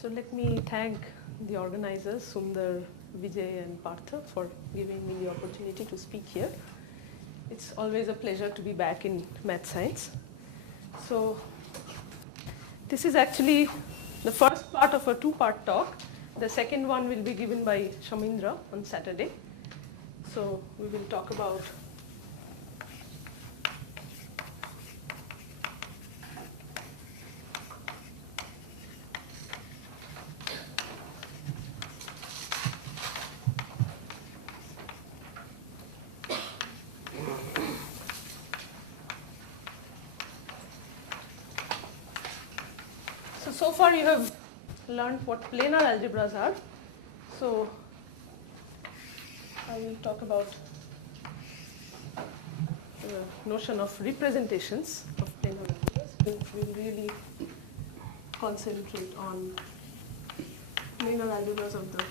So let me thank the organizers, Sundar, Vijay and Partha, for giving me the opportunity to speak here. It's always a pleasure to be back in math science. So this is actually the first part of a two-part talk. The second one will be given by Shamindra on Saturday. So we will talk about So far you have learned what planar algebras are. So I will talk about the notion of representations of planar algebras. We will really concentrate on planar algebras of the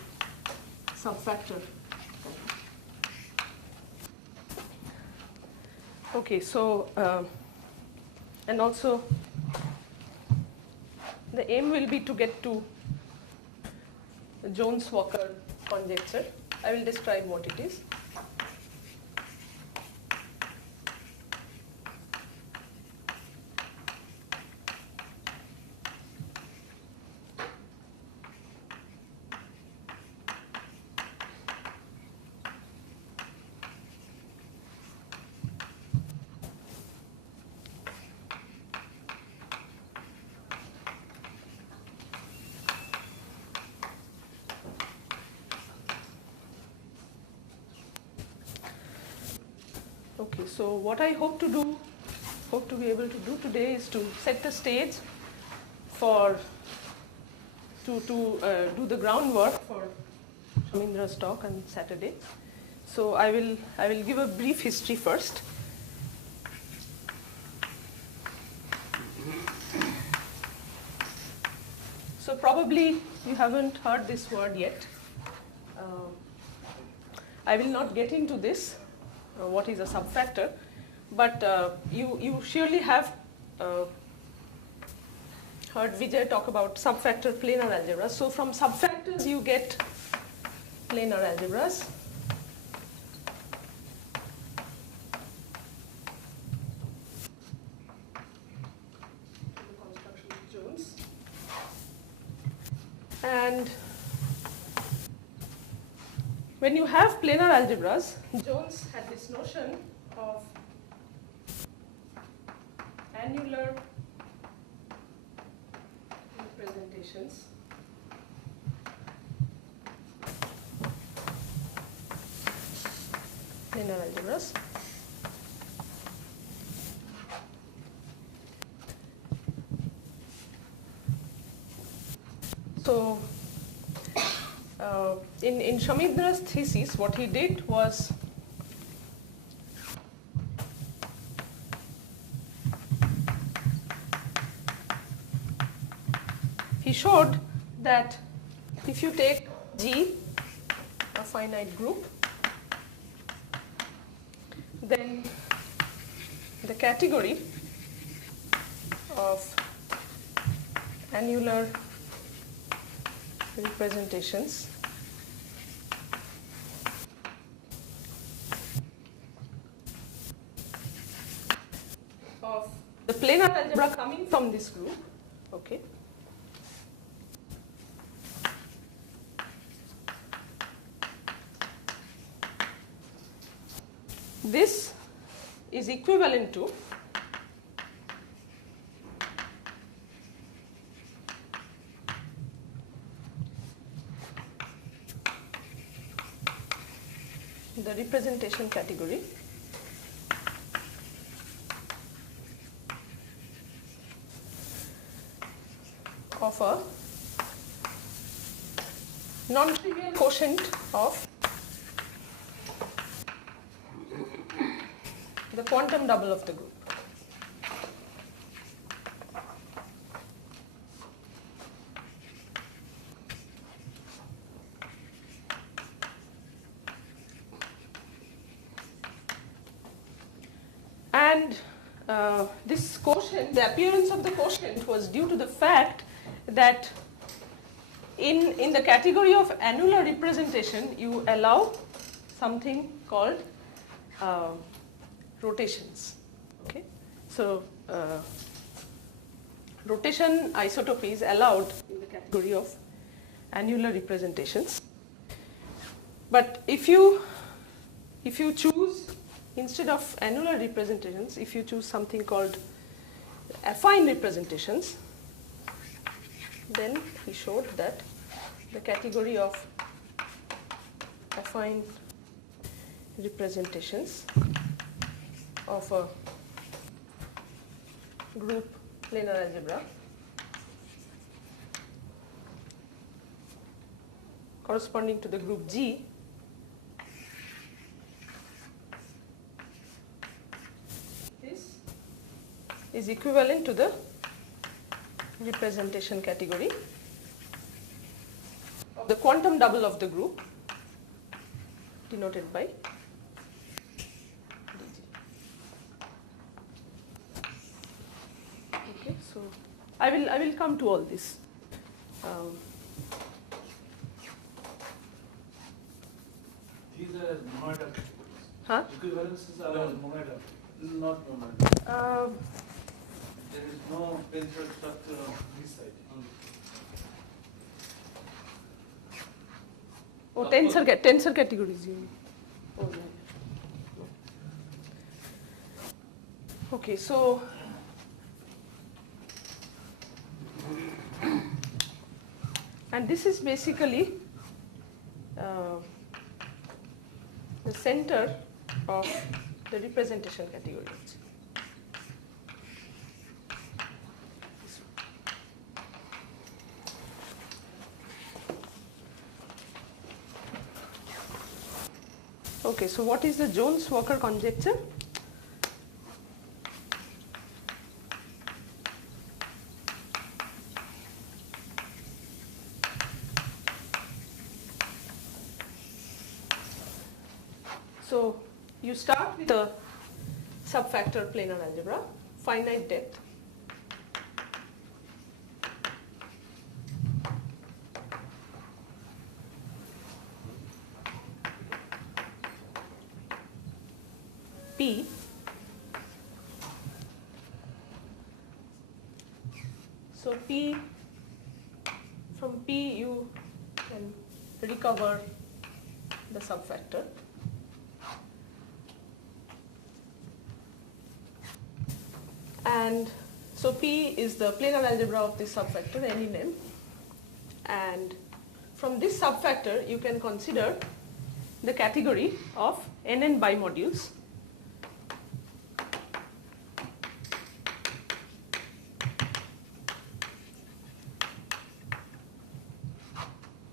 subfactor. Okay, so and also the aim will be to get to the Jones-Walker conjecture. I will describe what it is. Okay, so what I hope to be able to do today is to set the stage for to do the groundwork for Shamindra's talk on Saturday. So I will give a brief history first. So probably you haven't heard this word yet. I will not get into this. What is a subfactor, but you surely have heard Vijay talk about subfactor planar algebras. So from subfactors you get planar algebras. The construction of Jones. And when you have planar algebras, Jones had this notion of annular representations planar algebras. So in Shamindra's thesis, what he did was he showed that if you take G, a finite group, then the category of annular representations of the planar algebra coming from this group, okay, this is equivalent to the representation category of a non-trivial quotient of the quantum double of the group. And this quotient, the appearance of the quotient was due to the fact that in the category of annular representation, you allow something called rotations. Okay, so rotation isotopy is allowed in the category of annular representations. But if you choose, instead of annular representations, if you choose something called affine representations, then he showed that the category of affine representations of a group planar algebra corresponding to the group G is equivalent to the representation category of the quantum double of the group denoted by dg. Okay, so I will come to all this. These are as monoid Huh? equivalences are as monoid. This is not monoid. There is no tensor structure on this side. Oh, tensor categories you mean. Oh, yeah. Okay, so and this is basically the center of the representation category. Okay, so what is the Jones-Walker conjecture? So you start with a subfactor planar algebra, finite depth. P. So P, from P you can recover the subfactor. And so P is the planar algebra of this subfactor, any name. And from this subfactor you can consider the category of NN bimodules.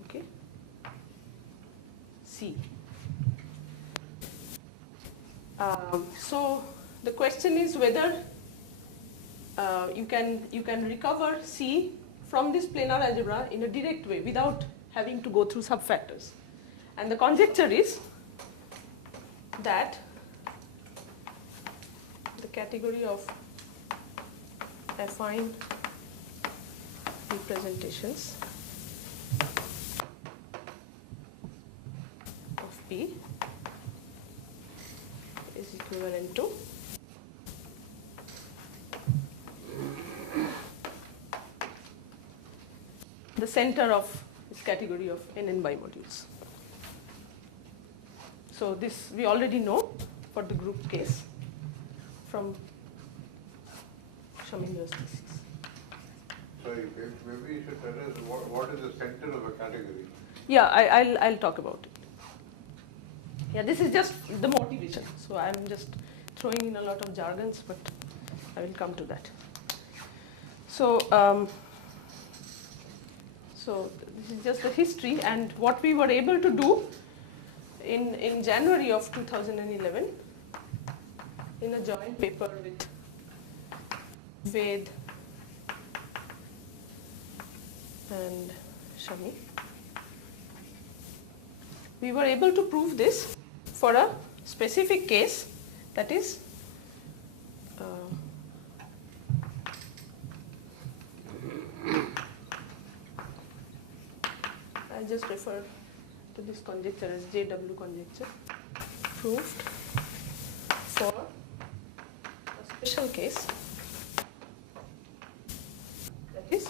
Okay. C. So the question is whether you can recover C from this planar algebra in a direct way without having to go through subfactors. And the conjecture is that the category of affine representations of P is equivalent to the center of this category of NN bimodules. So this we already know for the group case from Shamindra's thesis. Sorry, maybe you should tell us what is the center of a category? Yeah, I'll talk about it. Yeah, this is just the motivation. So I'm just throwing in a lot of jargons, but I will come to that. So so this is just the history and what we were able to do in January of 2011 in a joint paper with Ved and Shami. We were able to prove this for a specific case, that is I'll just refer to this conjecture as JW conjecture, proved for a special case, that is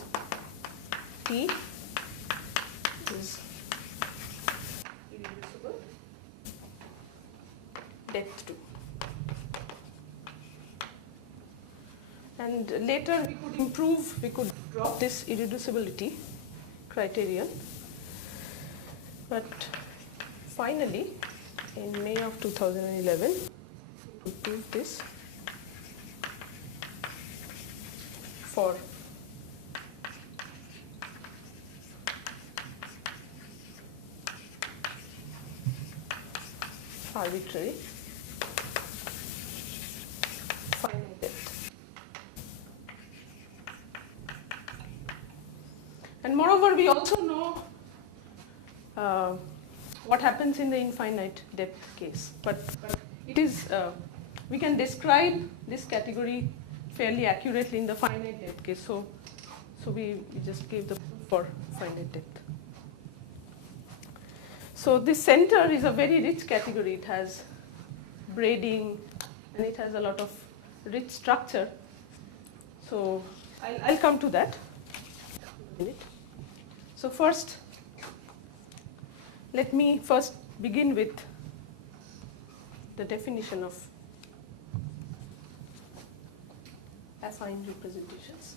T is irreducible depth 2. And later we could improve, we could drop this irreducibility criterion. But finally, in May of 2011, we proved this for arbitrary finite depth. And moreover, we also know what happens in the infinite depth case. But it is, we can describe this category fairly accurately in the finite depth case. So we just gave the proof for finite depth. So this center is a very rich category. It has braiding and it has a lot of rich structure. So I'll come to that in a minute. So first, let me first begin with the definition of affine representations.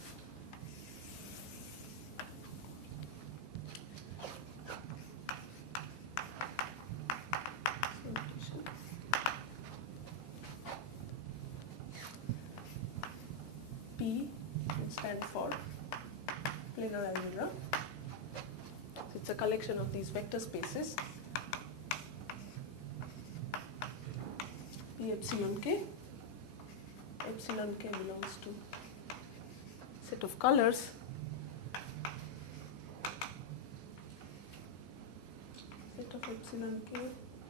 P will stand for planar algebra. So it's a collection of these vector spaces. P epsilon k. Epsilon k belongs to set of colors. Set of epsilon k.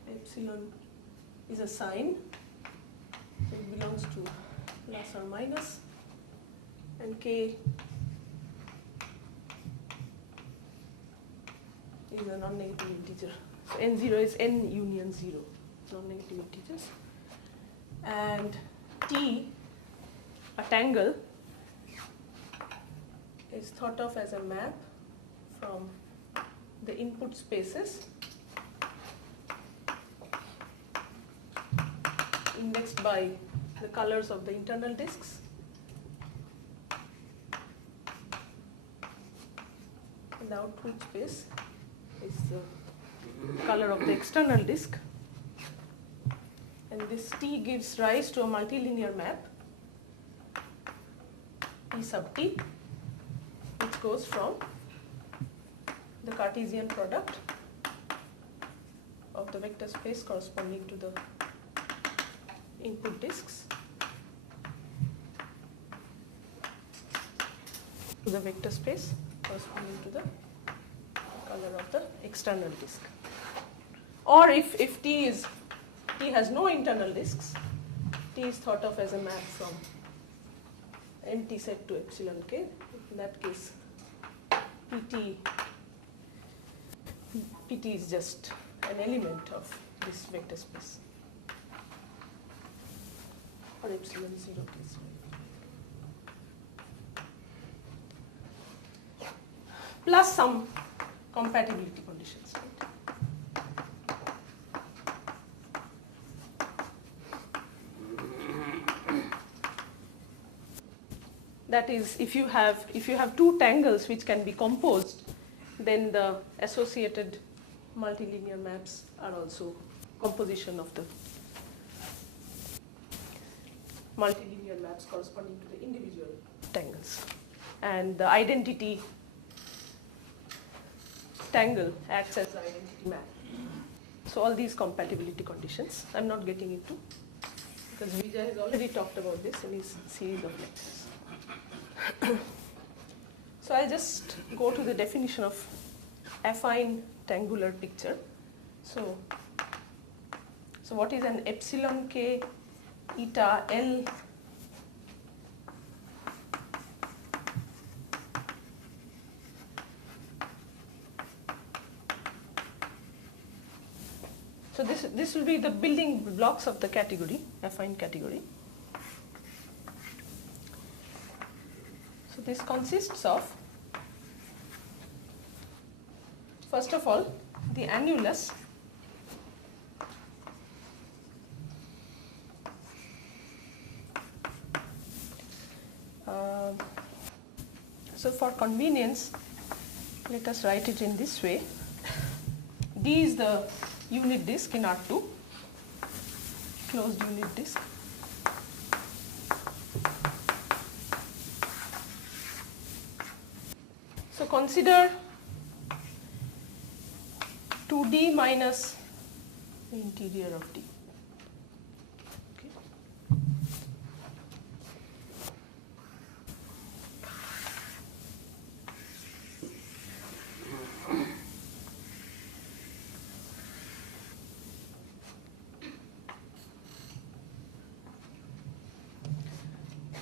Epsilon is a sign, so it belongs to plus or minus, and k is a non-negative integer. So n0 is n union 0, non-negative integers. And T, a tangle, is thought of as a map from the input spaces indexed by the colors of the internal disks and the output space is the color of the external disk. And this T gives rise to a multilinear map, T sub T, which goes from the Cartesian product of the vector space corresponding to the input disks to the vector space corresponding to the color of the external disk. Or if T has no internal disks, T is thought of as a map from empty set to epsilon k. In that case, PT is just an element of this vector space for epsilon 0 case. Plus some compatibility conditions. Right? That is, if you have two tangles which can be composed, then the associated multilinear maps are also composition of the multilinear maps corresponding to the individual tangles. And the identity tangle acts as the identity map. So all these compatibility conditions, I'm not getting into, because Vijay has already talked about this in his series of lectures. So I'll just go to the definition of affine tangular picture. So what is an epsilon k eta L So this will be the building blocks of the category, affine category. So this consists of, first of all, the annulus. So for convenience, let us write it in this way. D is the unit disk in R2, closed unit disk. So consider 2D minus the interior of D. Okay.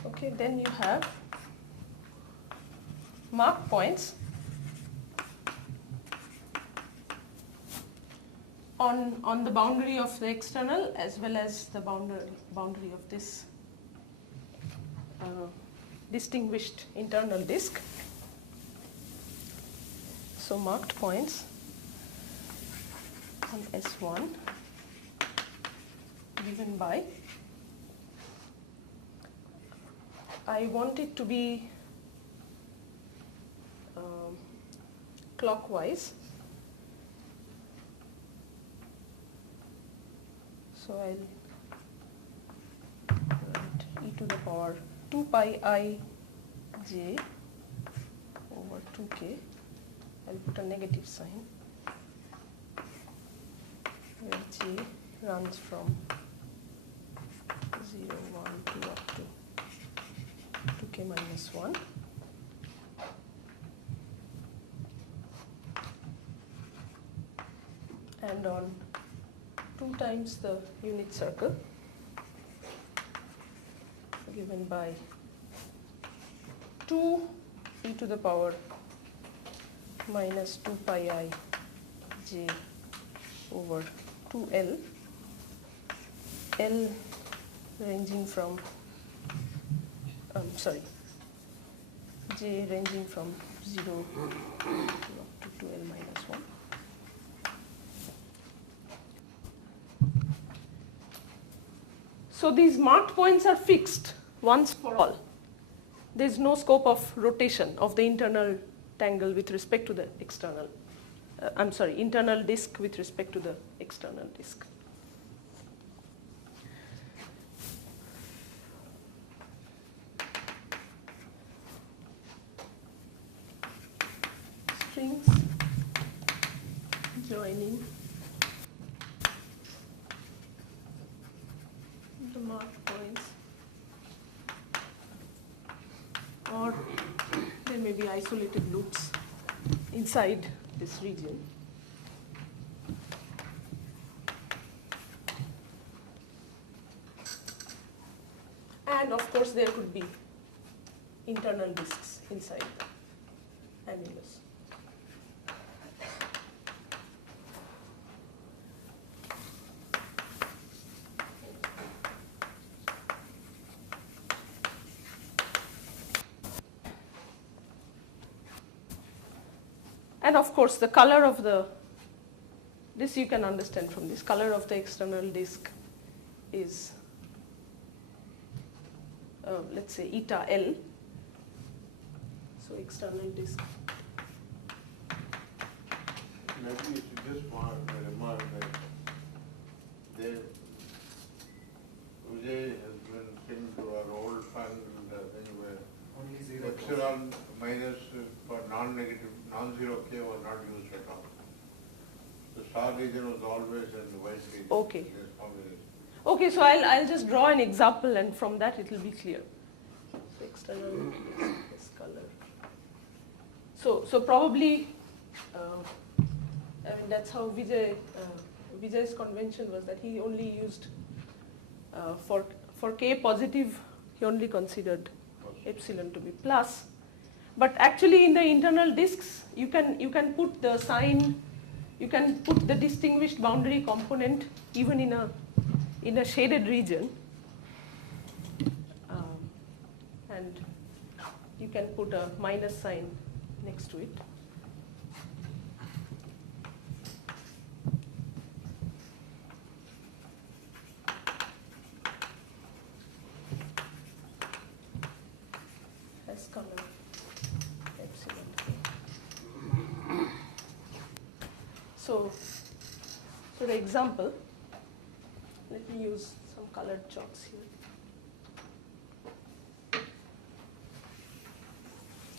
Okay, then you have mark points on the boundary of the external as well as the boundary of this distinguished internal disk. So marked points on S1 given by, I want it to be clockwise. So I'll write e to the power 2 pi I j over 2k. I'll put a negative sign where j runs from 0, 1, 2 up to 2k minus 1. And on 2 times the unit circle given by 2 e to the power minus 2 pi I j over 2l, L ranging from, j ranging from 0 up to 2l minus 1. So these marked points are fixed once for all. There is no scope of rotation of the internal tangle with respect to the external, internal disk with respect to the external disk. Strings joining the marked points, or there may be isolated loops inside this region. And of course there could be internal disks inside the annulus. And of course, the color of this you can understand from this, color of the external disk is, let's say, eta L. So external disk. Maybe you should just remark that Vijay has been seen to our old fan thing where Only 0. epsilon minus for non-negative, non-zero k was not used at all. The star region was always in the white region. Okay. This combination. Okay, so I'll just draw an example, and from that it will be clear. So external is color. So probably, that's how Vijay's convention was, that he only used for k positive, he only considered epsilon to be plus. But actually in the internal disks, you can put the sign you can put the distinguished boundary component even in a shaded region, and you can put a minus sign next to it. As color epsilon. So the example, let me use some colored chalks here.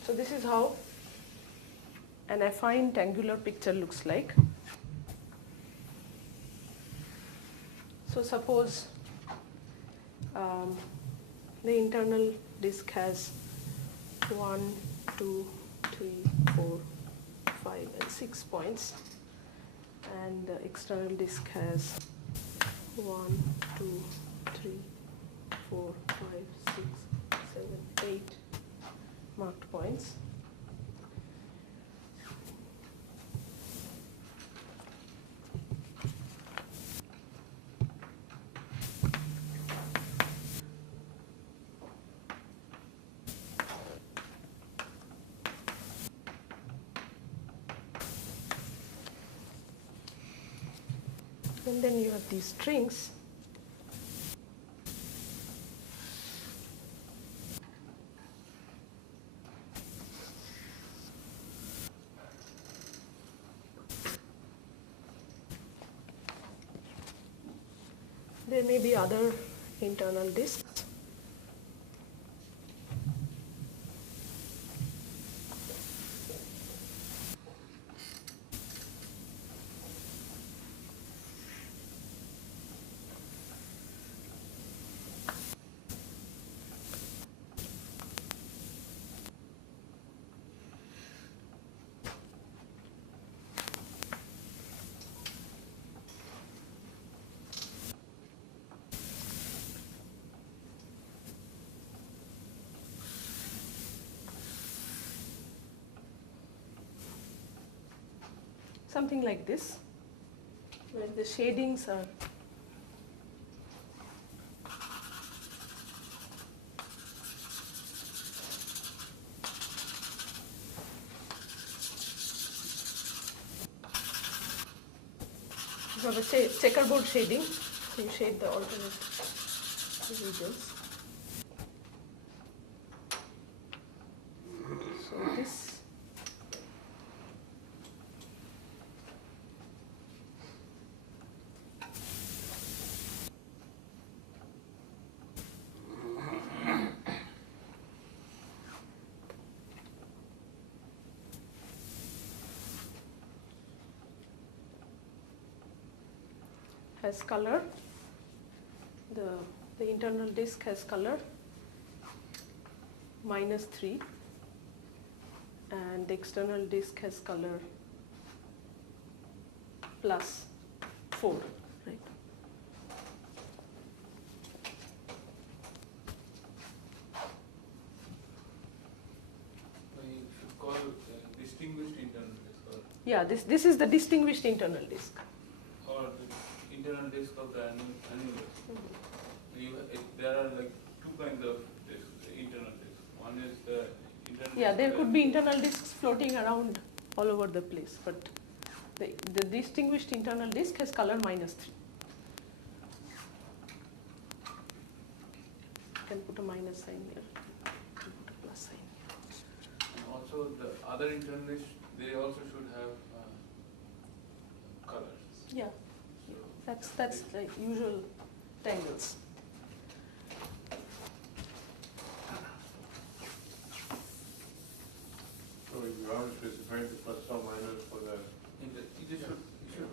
So this is how an affine triangular picture looks like. So suppose the internal disk has 1, 2, 3, 4, 5, and 6 points, and the external disk has 1, 2, 3, 4, 5, 6, 7, 8 marked points. And then you have these strings. There may be other internal disks. Something like this, where the shadings are you have a checkerboard shading, so you shade the alternate regions. So this has color, the internal disk has color -3, and the external disk has color +4, right? You should call distinguished internal disk, or Yeah, this is the distinguished internal disk. the internal disk of the annulus. There are like two kinds of disks, internal disks. One is the internal. Yeah, disk there of could the be internal disks floating around all over the place, but the distinguished internal disk has color -3. You can put a minus sign here, you can put a plus sign here. And also the other internal disk, they also should have colors. Yeah, So that's the usual tangles. So you have specified the plus or minus for the, you should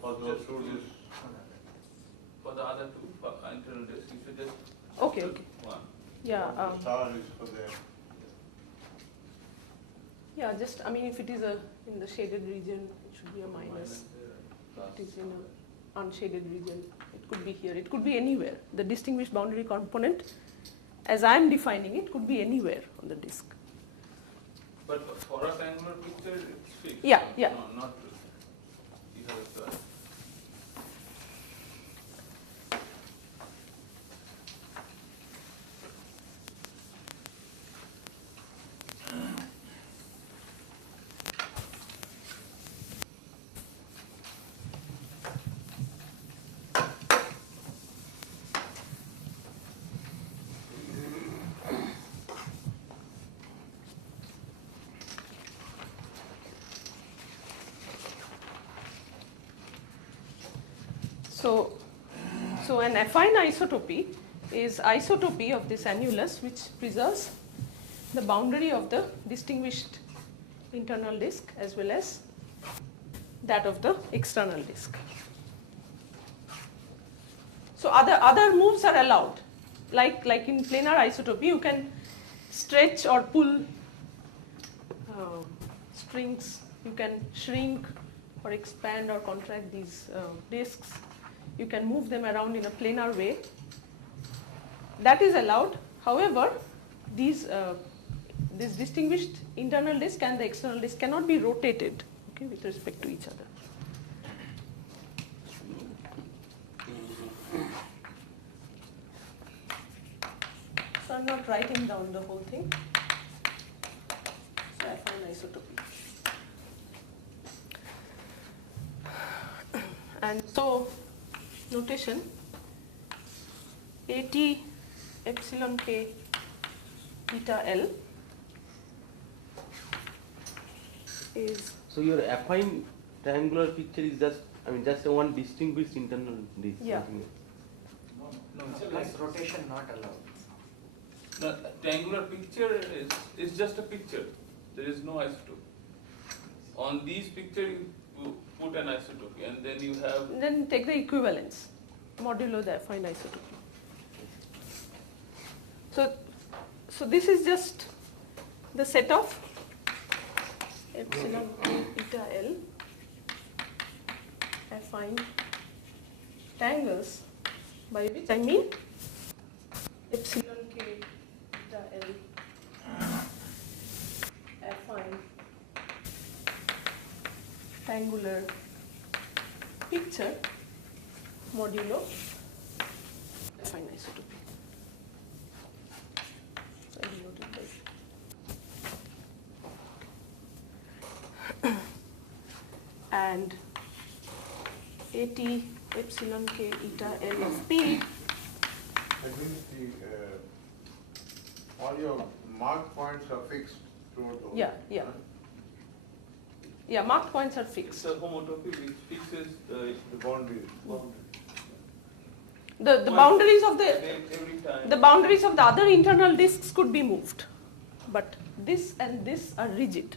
for those just two use disks. for the other two internal disks, you should just Okay, choose okay. one. Yeah, The star is for the, yeah. Just if it is in the shaded region, it should be a minus. If it is in an unshaded region, it could be here. It could be anywhere. The distinguished boundary component, as I am defining it, could be anywhere on the disk. But for a triangular picture, it's fixed. Yeah, no, yeah. No, not you have So an affine isotopy is isotopy of this annulus which preserves the boundary of the distinguished internal disk as well as that of the external disk. So other moves are allowed. Like in planar isotopy, you can stretch or pull strings, you can shrink or expand or contract these disks. You can move them around in a planar way. That is allowed. However, this distinguished internal disk and the external disk cannot be rotated, okay, with respect to each other. So I'm not writing down the whole thing. So affine isotopy. And so notation AT epsilon k eta L is. So your affine triangular picture is just one distinguished internal disk. Yeah. No, Plus rotation not allowed. no, triangular picture is just a picture. There is no isotope. On these picture you put an isotope and then you have. Then take the equivalence modulo the affine isotopy. So this is just the set of epsilon k eta L affine tangles, by which I mean epsilon k eta L affine triangular picture modulo affine isotopy. So I denote it by and AT epsilon k eta L of P. That means all your mark points are fixed throughout the whole Yeah, thing, yeah. huh? Yeah, marked points are It's fixed. a homotopy which fixes the The boundaries. The boundaries of the every time. the boundaries of the other internal disks could be moved, but this and this are rigid.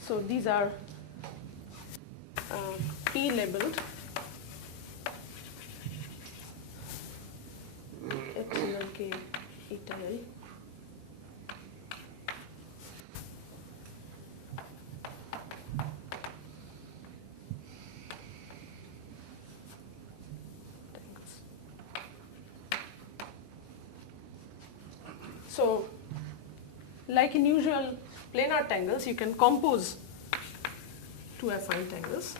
So these are P labeled epsilon k eta L. So, like in usual planar tangles, you can compose two affine tangles.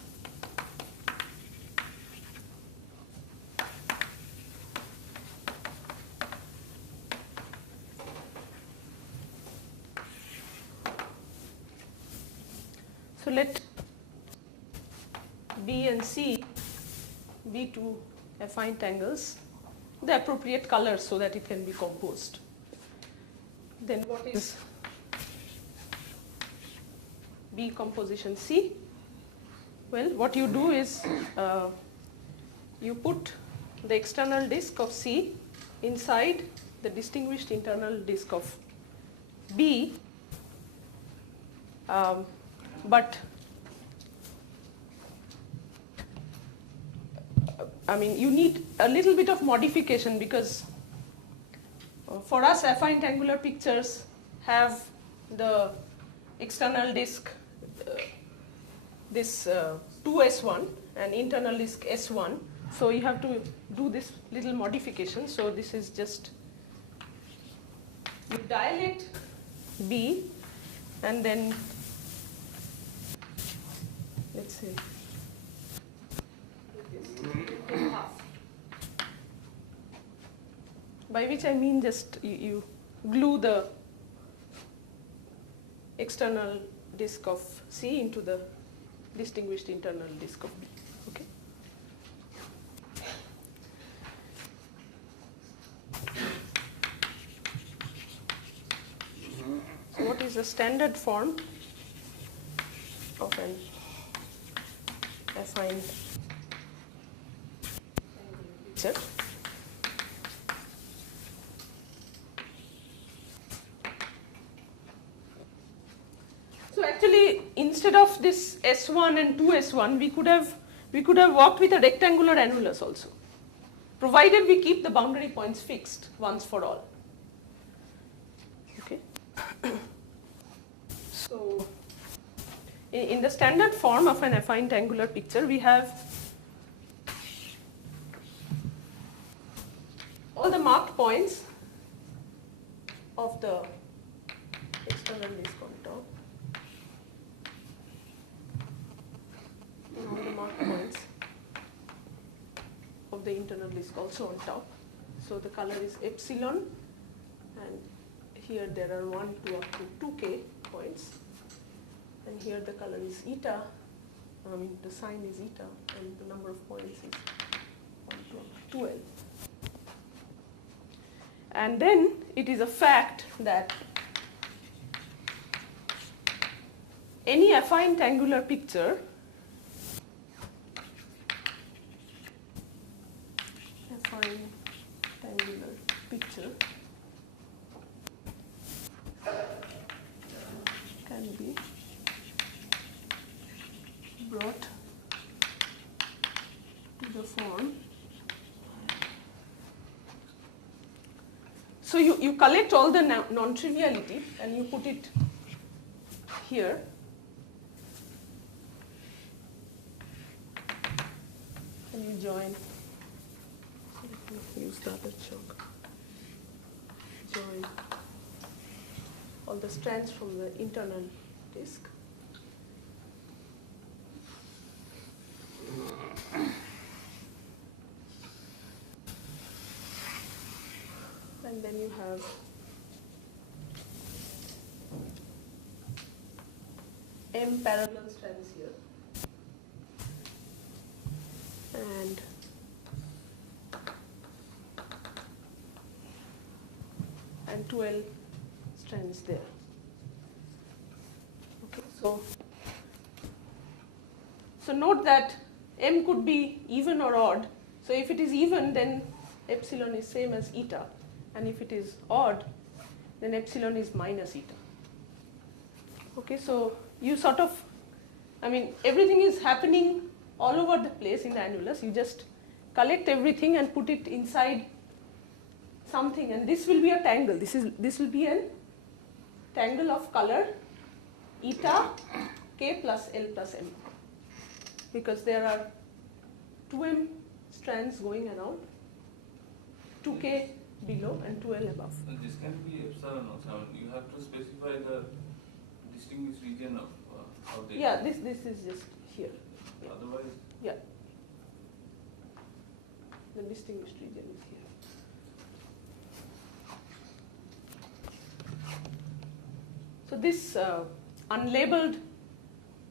So let B and C be two affine tangles, the appropriate colors so that it can be composed. Then what is B composition C? Well, what you do is you put the external disk of C inside the distinguished internal disk of B, but I mean you need a little bit of modification because for us affine triangular pictures have the external disk this 2S1 and internal disk S1, so you have to do this little modification. So this is just you dilate B and then let's say half. By which I mean just you glue the external disk of C into the distinguished internal disk of B. Okay. So what is the standard form of an affine picture. So actually, instead of this S1 and 2S1, we could have worked with a rectangular annulus also, provided we keep the boundary points fixed once for all. Okay. So, in the standard form of an affine triangular picture, we have all the marked points of the external disk on top, and all the marked points of the internal disk also on top. So the color is epsilon, and here there are 1, 2 up to 2k points, and here the color is eta, the sign is eta, and the number of points is 1, 2 up to 12. And then it is a fact that any affine triangular picture can be brought to the form. So you collect all the non-triviality and you put it here. And you join. Use the other chalk. Join all the strands from the internal disk. And then you have m parallel strands here, and 12 strands there. Okay, so note that m could be even or odd. So if it is even, then epsilon is same as eta, and if it is odd, then epsilon is minus eta. Okay, so you sort of, everything is happening all over the place in the annulus. You just collect everything and put it inside something, and this will be a tangle. This will be a tangle of color eta k plus L plus M, because there are 2m strands going around, 2k below and 2L above. And this can be epsilon also. You have to specify the distinguished region of the. Yeah, this is just here. Yeah. Otherwise. Yeah. The distinguished region is here. So this unlabeled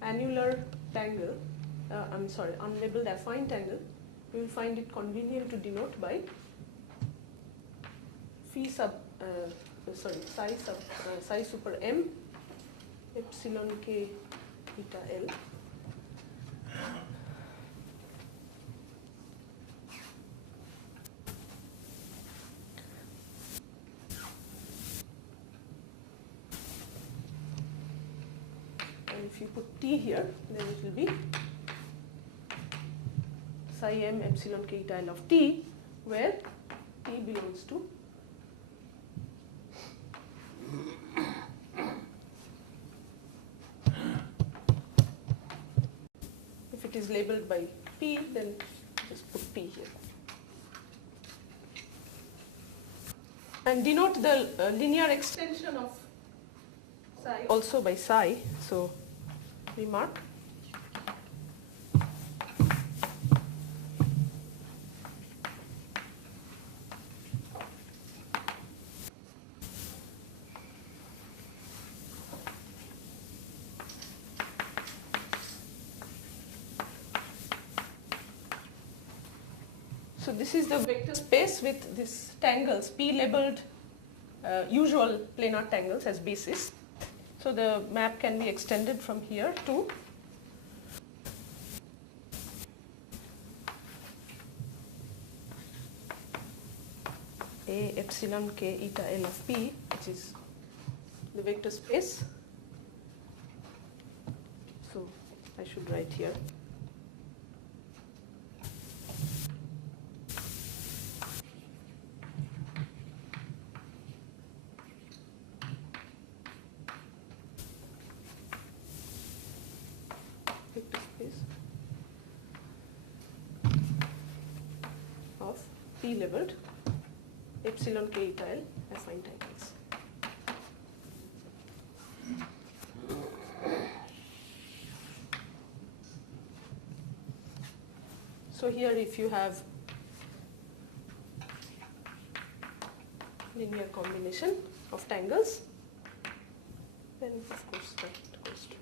annular tangle, unlabeled affine tangle, we will find it convenient to denote by psi super m epsilon k eta L. And if you put T here, then it will be psi m epsilon k eta L of T, where T belongs to is labeled by P, then just put P here. And denote the linear extension of psi also by psi. So we mark So this is the vector space with these tangles, P-labeled usual planar tangles as basis. So the map can be extended from here to A epsilon k eta L of P, which is the vector space. So I should write here. Vector space of P labeled epsilon k eta L affine tangles. So here if you have linear combination of tangles, then of course that goes to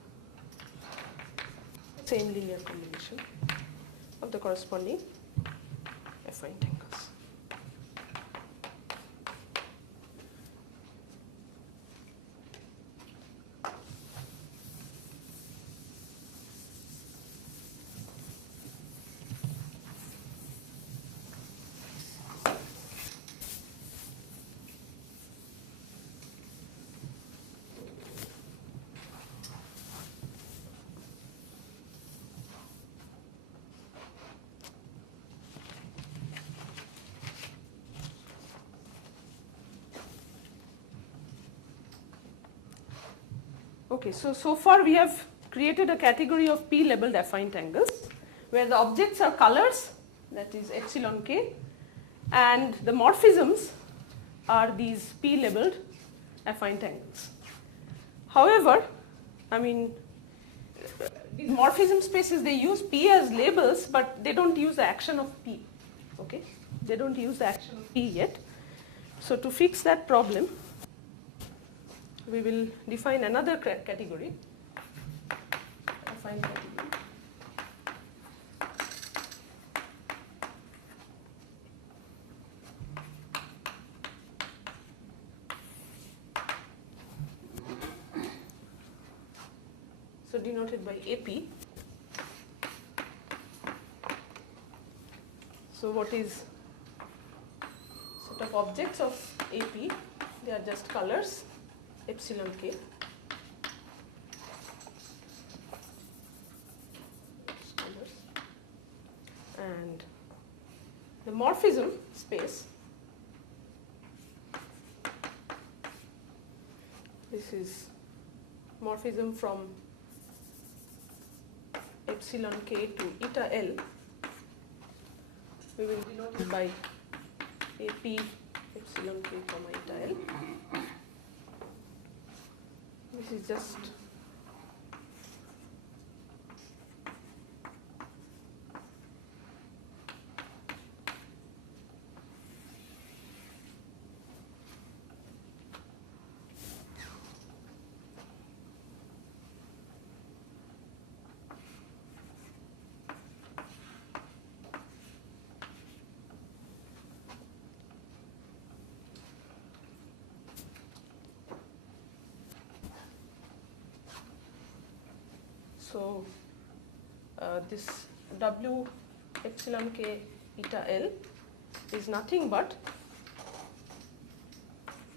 same linear combination of the corresponding affine tangles. Okay, so far we have created a category of P labeled affine tangles where the objects are colors, that is epsilon k, and the morphisms are these P labeled affine tangles. However, I mean, these morphism spaces, they use P as labels, but they don't use the action of P. Okay, they don't use the action of P yet. So to fix that problem, we will define another category, affine category. So denoted by AP. So what is set of objects of AP? They are just colors, epsilon k. Colors. And the morphism space, this is morphism from epsilon k to eta L. We will denote it by AP epsilon k comma eta L. This is just so this W epsilon k eta L is nothing but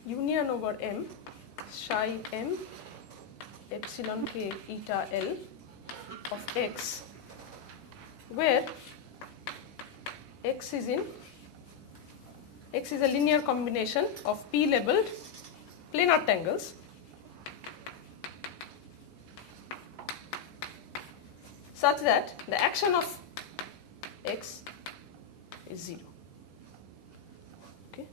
union over M psi M epsilon k eta L of X, where X is a linear combination of P labeled planar tangles such that the action of X is 0. Okay.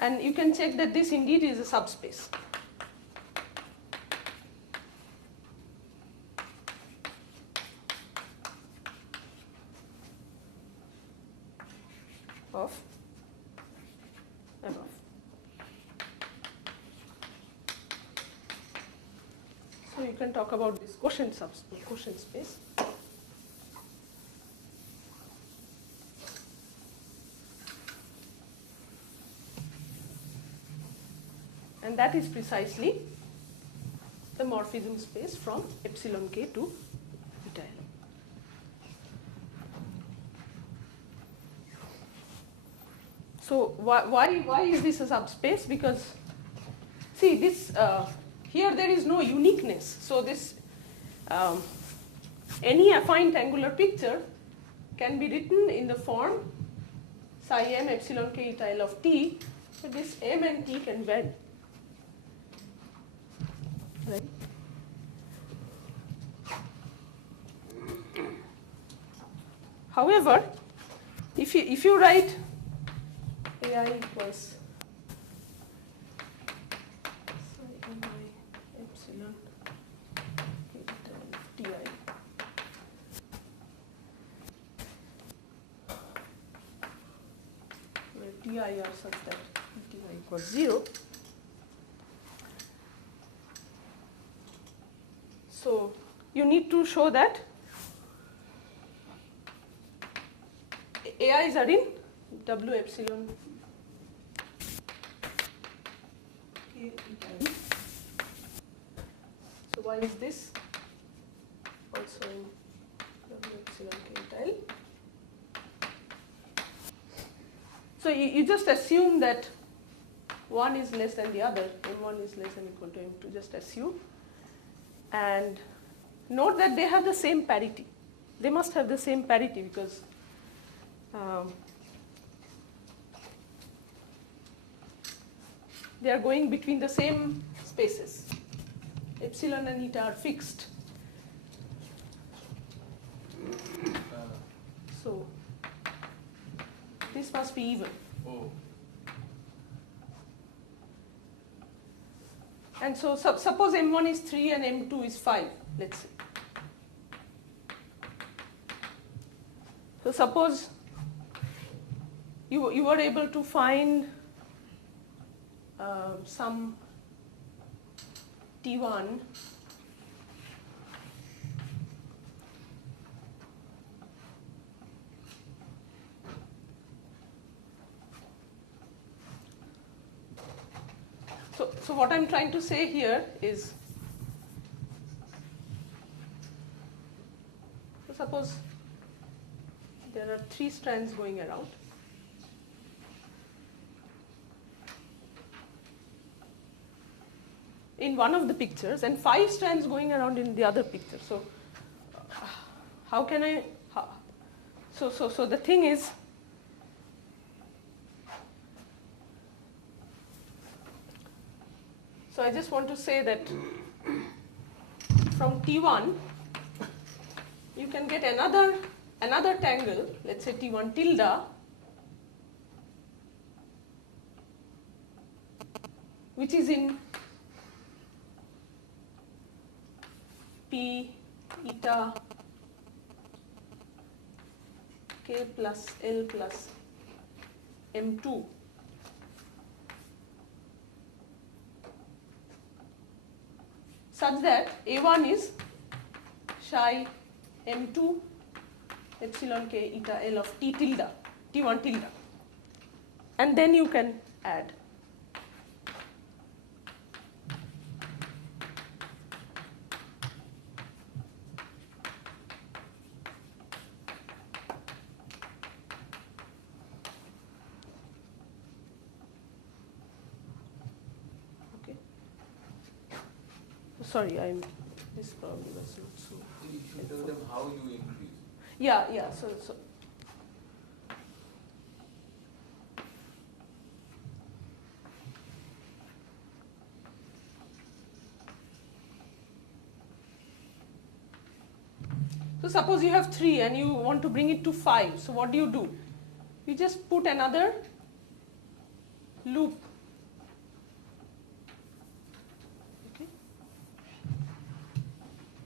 And you can check that this indeed is a subspace. Of above. So you can talk about this quotient space. And that is precisely the morphism space from epsilon k to eta L. So why is this a subspace? Because see this here there is no uniqueness. So this any affine angular picture can be written in the form psi m epsilon k eta L of t. So this m and t can vary. Right? However, if you write AI equals psi mi epsilon k eta L ti, where ti are such that ti equals 0. So you need to show that AIs are in W epsilon k eta L. So why is this also in W epsilon k eta L? So you just assume that one is less than the other, m1 is less than or equal to m2, just assume. And note that they have the same parity. They must have the same parity because they are going between the same spaces. Epsilon and eta are fixed. So this must be even. Oh. And so suppose m1 is 3 and m2 is 5, let's say. So suppose you were able to find some T1 So what I'm trying to say here is, so suppose there are 3 strands going around. In one of the pictures and 5 strands going around in the other picture. So how can I, so the thing is, so I just want to say that from T1 you can get another tangle, let's say T1 tilde, which is in P eta k plus L plus M2. Such that A1 is psi M2 epsilon k eta L of T tilde, T1 tilde. And then you can add. Sorry, this probably was not so. You should tell them how you increase. Yeah. So suppose you have 3 and you want to bring it to 5. So what do? You just put another loop.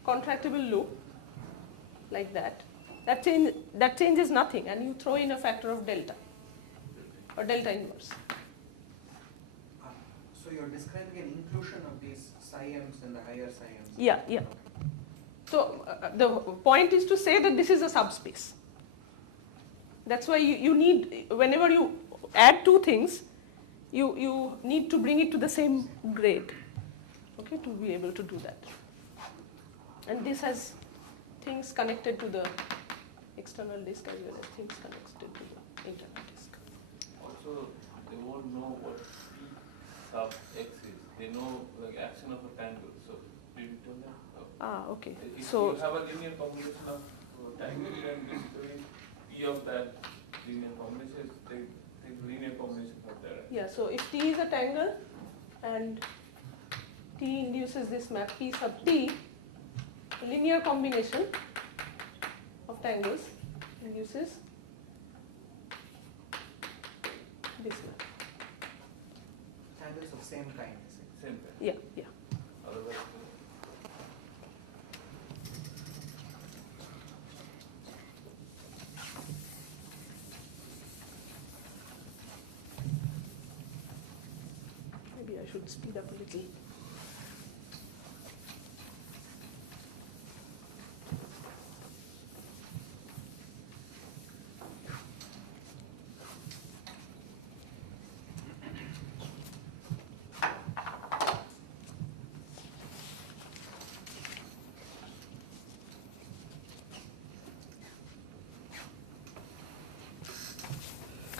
Contractible loop like that. That changes nothing, and you throw in a factor of delta or delta inverse. So you're describing an inclusion of these psi m's and the higher psi m's. Yeah. So the point is to say that this is a subspace. That's why you need, whenever you add 2 things, you need to bring it to the same grade, okay, to be able to do that. And this has things connected to the external disk as well as things connected to the internal disk. also they won't know what P sub X is. They know like action of a triangle. So did you tell them? Ah, okay. If So you have a linear combination of triangle, then basically P of that linear combination is take linear combination of that. yeah, so if T is a triangle and T induces this map P sub T, a linear combination of triangles induces this map. Triangles of same kind, is it? Same thing. Yeah, yeah. Otherwise, Maybe I should speed up a little.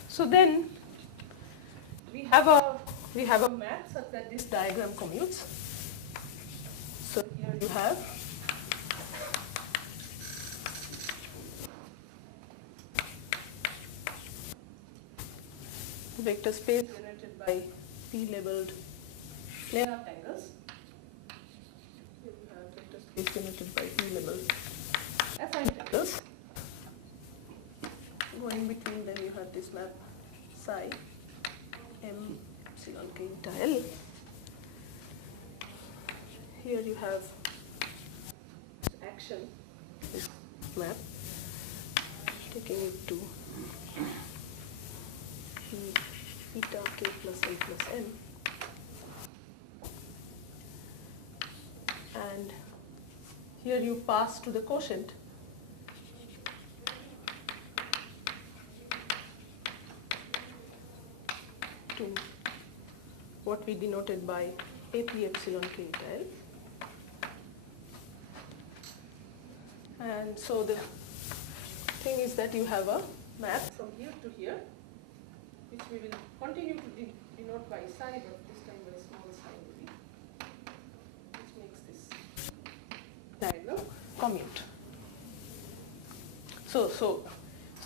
So then we have a map such that this diagram commutes. So here you have vector space generated by P-labeled planar triangles. Here you have vector space generated by P-labeled affine triangles. Going between them you have this map psi m epsilon k eta L. Here you have action, this map, taking it to eta k plus L plus n. And here you pass to the quotient to what we denoted by AP epsilon k eta L. And so the thing is that you have a map from here to here, which we will continue to denote by psi, but this time by small psi only, which makes this diagram commute. So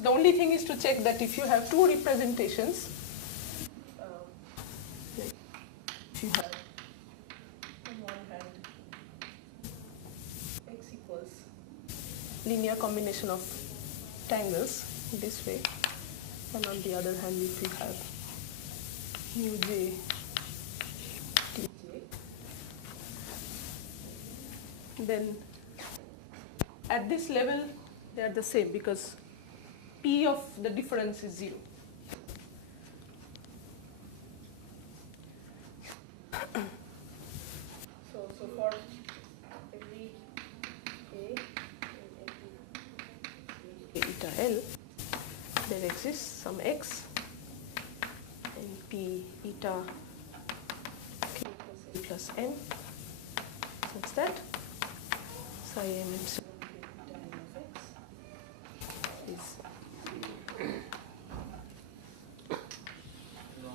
the only thing is to check that if you have two representations, like if you have on one hand x equals linear combination of triangles this way, and on the other hand if you have mu j tj, then at this level they are the same because P of the difference is 0. So for every A and every eta L, there exists some x and P eta k plus L plus n such that psi m epsilon k eta L of x is no,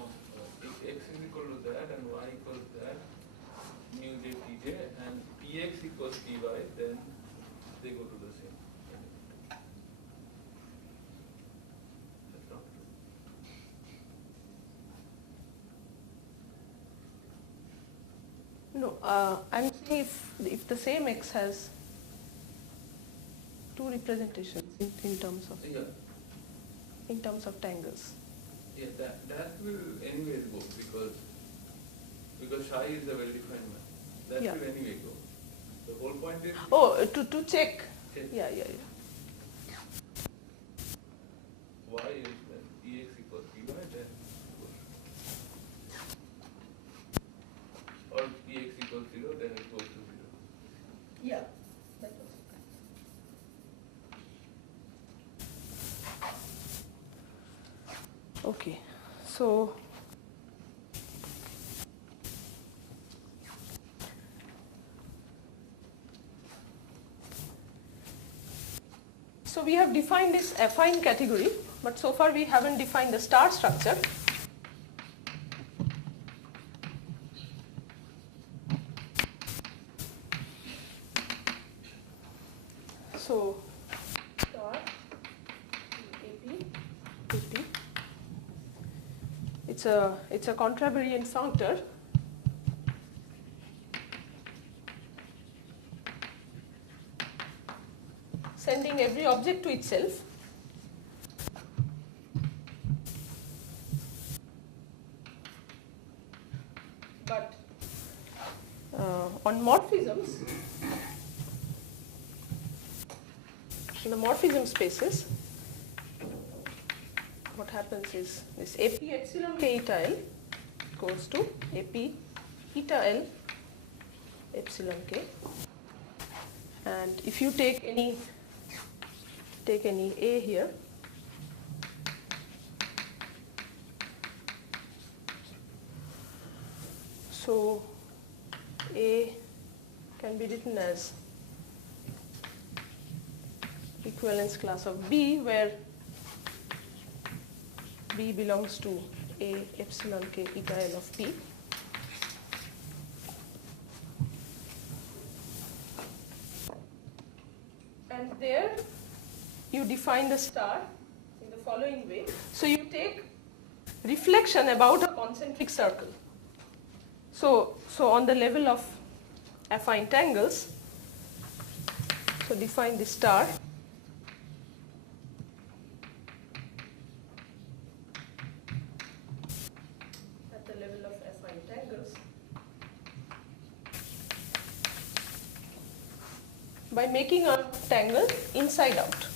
if x is equal to that and y equals that, mu j tj, and px equals py, then they go to the same. That's not true. no. I'm saying if the same x has two representations in terms of triangles. Yeah, that will anyways go because psi is a well-defined map. That Yeah. will anyway go. The whole point is Oh, to check. check Yeah. y is when px equals py, then or px equals 0, then it goes to 0. Yeah. That was it. Okay. So we have defined this affine category, but so far we haven't defined the star structure. it's a contravariant functor. Sending every object to itself. But on morphisms, in the morphism spaces, what happens is this AP epsilon k eta L goes to AP eta L epsilon k, and if you take any A here, so A can be written as equivalence class of B, where B belongs to A epsilon k eta L of P. And there you define the star in the following way. So you take reflection about a concentric circle. So on the level of affine tangles, so define the star at the level of affine tangles by making a tangle inside out.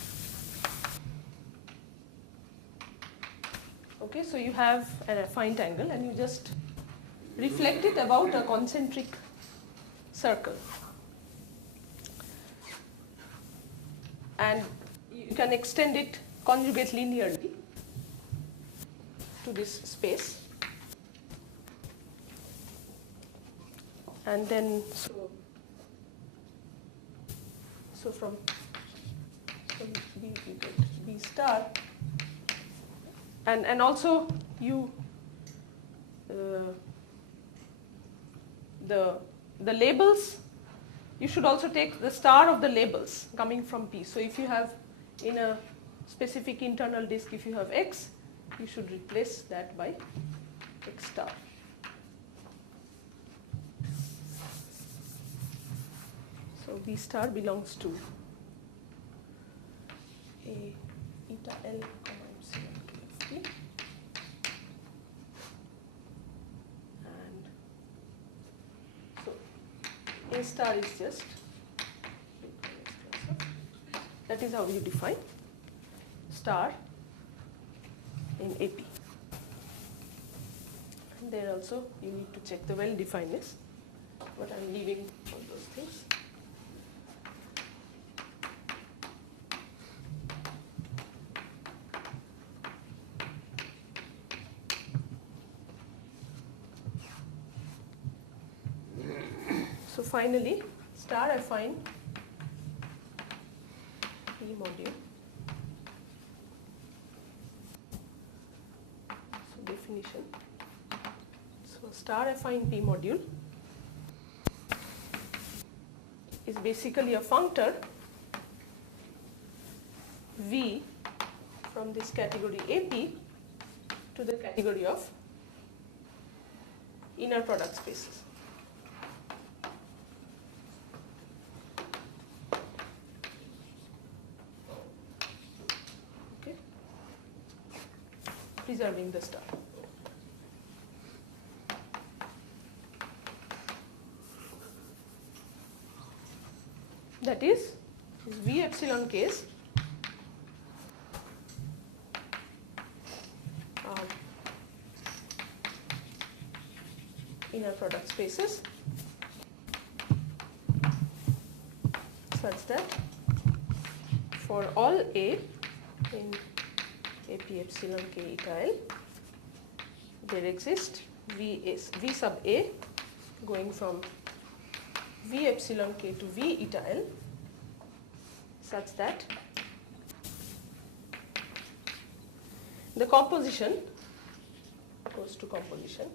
Okay, so you have an affine tangle and you just reflect it about a concentric circle. And you can extend it conjugate linearly to this space. And then, so from B you get B star. And also you, the labels, you should also take the star of the labels coming from P. So if you have in a specific internal disk, if you have X, you should replace that by X star. So B star belongs to A eta L comma epsilon k of P. And so A star is just, that is how you define star in AP. And there also you need to check the well-definedness, but I'm leaving all those things. So finally, star affine P module. So definition. So star affine P module is basically a functor V from this category AP to the category of inner product spaces. Okay, preserving the star. That is V epsilon case inner product spaces such that for all A in AP epsilon k eta L, there exists V sub A going from V epsilon k to V eta L such that the composition goes to composition.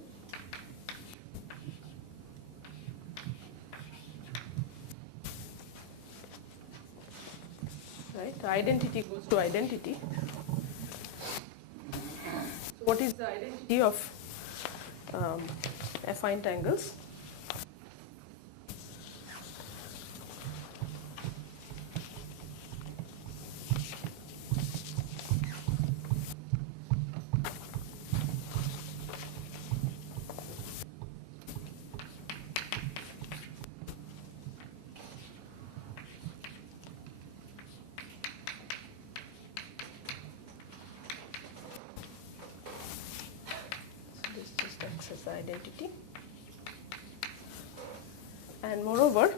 Right, the identity goes to identity. So what is the identity of affine tangles. This just acts as the identity. And moreover,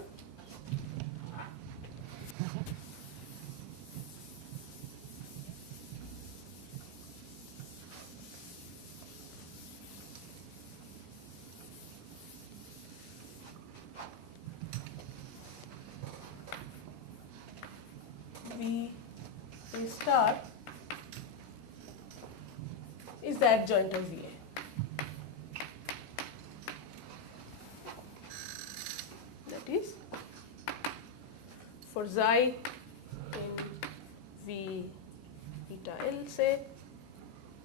V A star is the adjoint of VA. That is, for xi in V eta L say,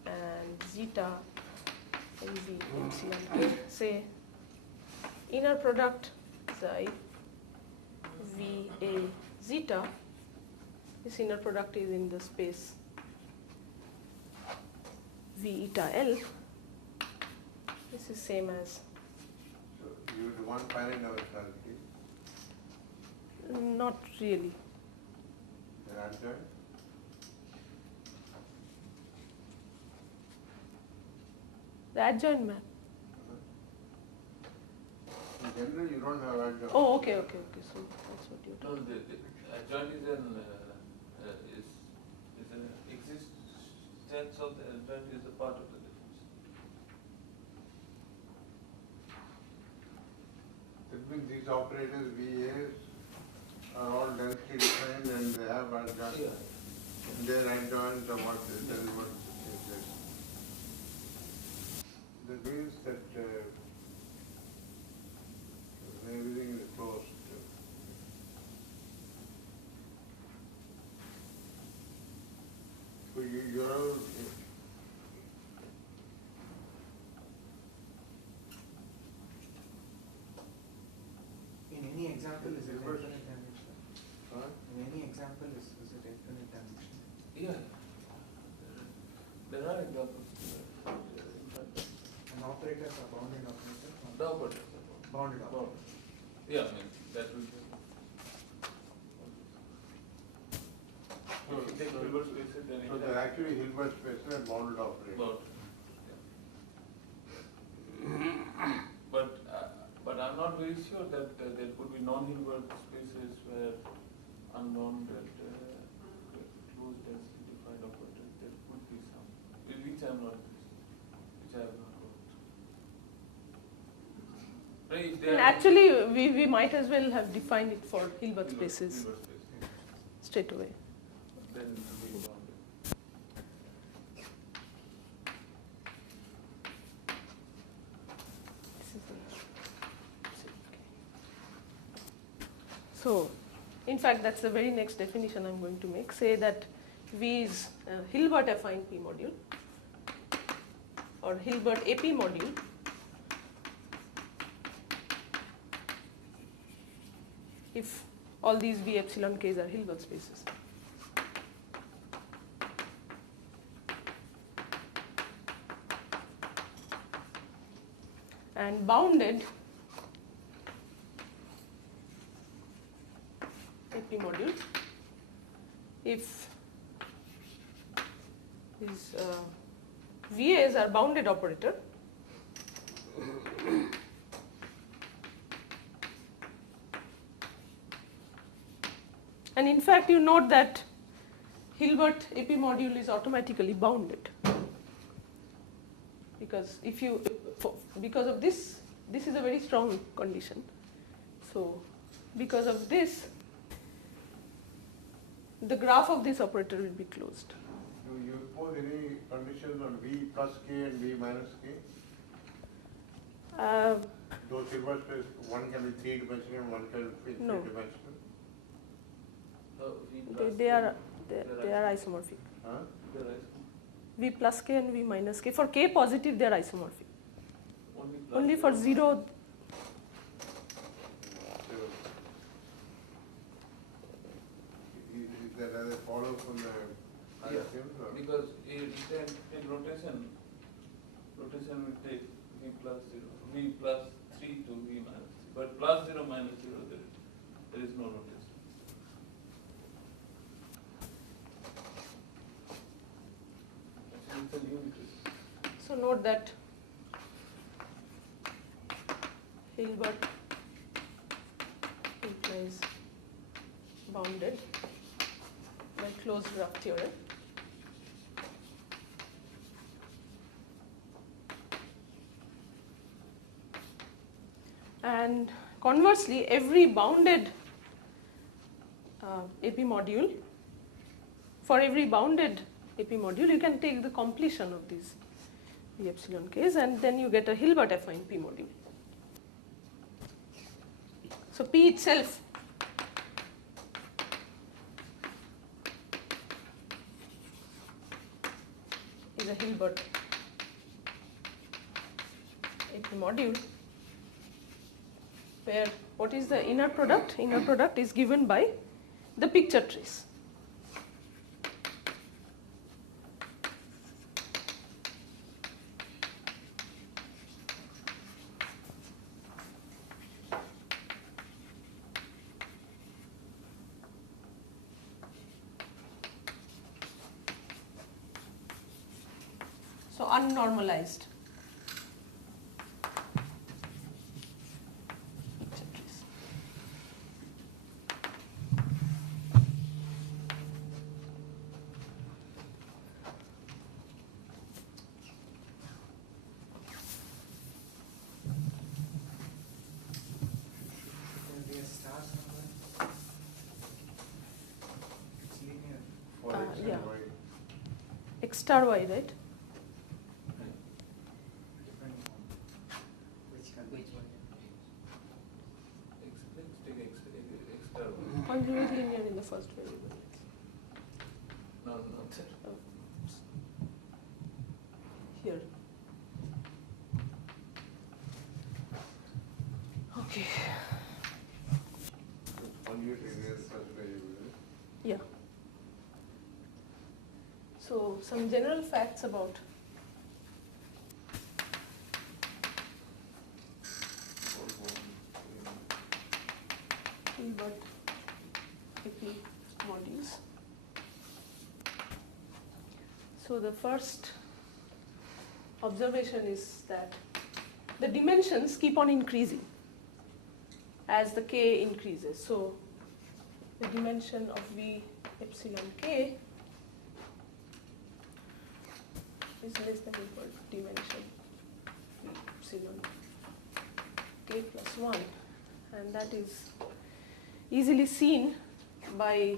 and zeta in V epsilon K say, inner product xi V A zeta, this inner product is in the space V eta L. This is same as, So you would want finite dimensionality, not really. the adjoint. The adjoint map. In general, you don't have adjoint. Oh, okay. So that's what you're No, talking. the adjoint is an existence of the adjoint is a part of the difference. That means these operators, VAs, are all densely defined and they have adjoint. And their adjoints are what, that is what exists. That means that everything is closed. So you're all, In any example, is it Reverse. infinite dimensional? huh? In any example, is it infinite dimensional? Yeah. There are examples. And operators are bounded operators? or The operators. Bounded operators. Yeah, I mean, that will be. So- If you take so- Hilbert spaces, then So it they're has actually Hilbert spaces and bounded operators. about. But I'm not very sure that there could be non-Hilbert spaces where unbounded closed densely defined operators. There could be some, which I have not worked. Right, if they And are- actually, we might as well have defined it for Hilbert spaces Hilbert spaces, straight away. then it will be bounded. So, in fact, that's the very next definition I'm going to make. Say that V is a Hilbert affine P module or Hilbert AP module if all these V epsilon K's are Hilbert spaces. And bounded AP module if these VAs are bounded operator and in fact you note that Hilbert AP module is automatically bounded because if you because of this is a very strong condition. So because of this the graph of this operator will be closed. Do you impose any conditions on V plus K and V minus K? Those Hilbert space, one can be three-dimensional and one can be No. three-dimensional? They are isomorphic. Huh? V plus K and V minus K. For K positive, they are isomorphic. Only for 0. Is that as a follow from the Yeah, axioms or? because in rotation will take v plus 0, v plus 3 to v minus 3. But plus 0 minus 0, there is no rotation. Actually, it's a unitary. So note that Hilbert implies bounded by closed graph theorem. And conversely, every bounded AP module, for every bounded AP module, you can take the completion of these V epsilon k's, and then you get a Hilbert affine P module. So P itself is a Hilbert AP module, where what is the inner product? Inner product is given by the picture trace. So unnormalized picture trace. Should there be a star somewhere? It's linear. For X and yeah. Y. X star y, right? Depending on which one. Let's take x star 1. Conjugate linear in the first variable. No, not there. Here. Okay. Conjugate linear first variable. Yeah. So some general facts about Hilbert AP modules. So the first observation is that the dimensions keep on increasing as the k increases. So the dimension of V epsilon k is less than or equal to dimension V epsilon k plus 1, and that is easily seen by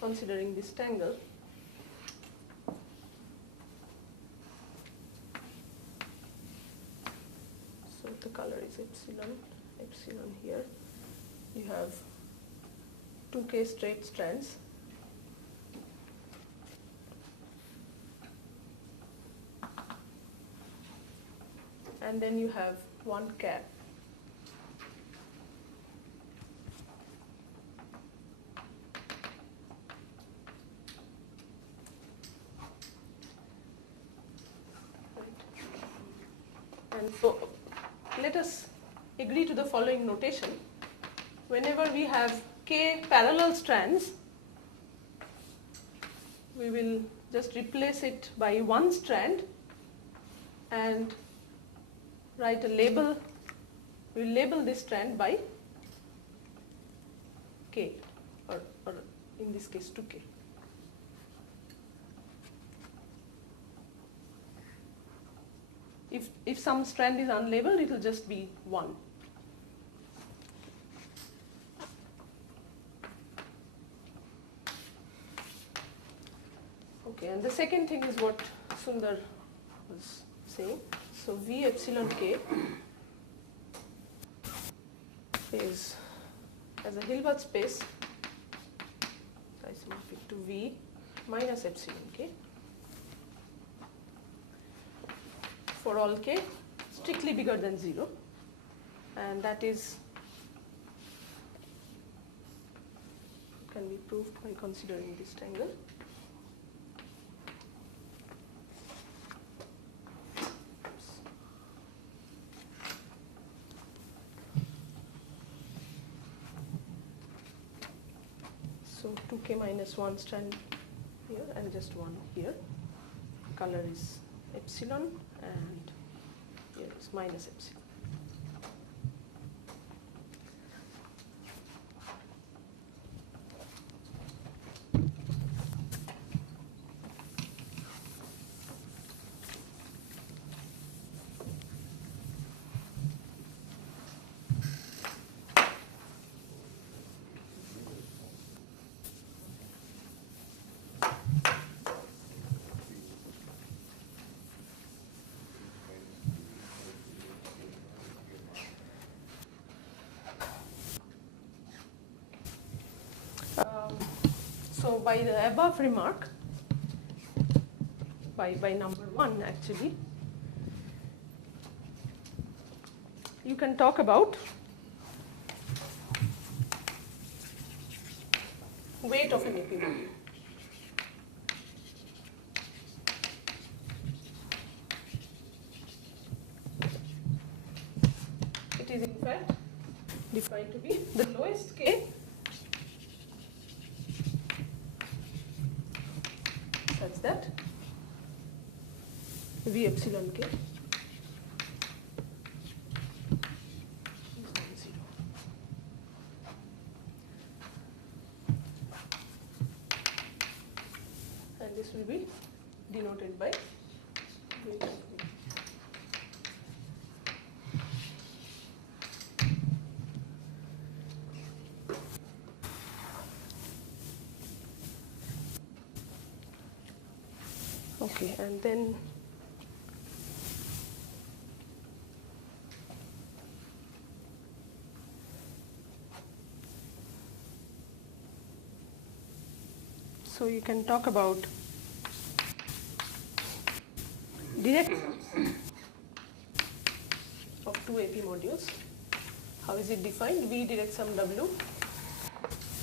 considering this tangle. So the color is epsilon here. You have 2k straight strands. And then you have one cap. And so let us agree to the following notation. Whenever we have k parallel strands, we will just replace it by one strand and write a label. We will label this strand by k, or in this case 2k. If some strand is unlabeled, it will just be 1. Okay, and the second thing is what Sundar was saying. So V epsilon k is as a Hilbert space isomorphic to V minus epsilon k for all k strictly bigger than 0, and that is can be proved by considering this triangle. So 2k minus 1 strand here and just 1 here. Color is epsilon and here is minus epsilon. So by the above remark, by number 1 actually, you can talk about weight of an AP module. It is in fact defined to be the lowest k such that V epsilon k is non-zero. And this will be denoted by weight of k. Okay, and then so you can talk about direct of two AP modules. How is it defined? V direct sum W,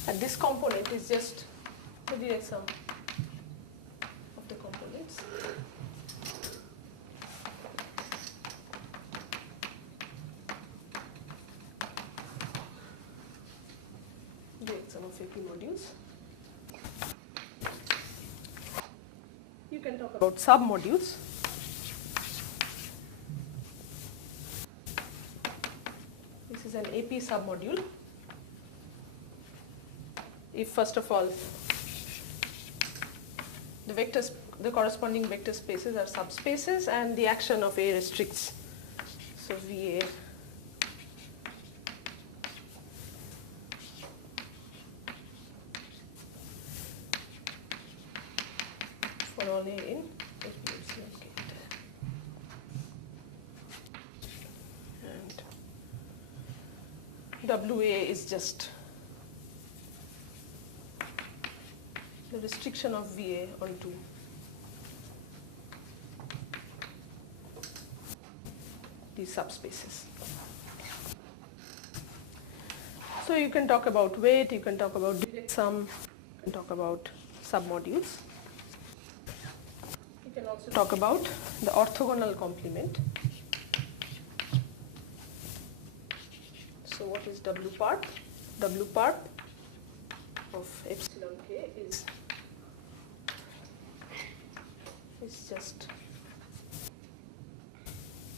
and this component is just the direct sum of the components. Direct sum of AP modules. You can talk about submodules. This is an AP submodule. If first of all the vectors, the corresponding vector spaces are subspaces, and the action of A restricts. So VA for all A in and WA is just the restriction of VA onto these subspaces. So you can talk about weight, you can talk about direct sum, you can talk about submodules. You can also talk about the orthogonal complement. So what is W part? W part of epsilon k is just,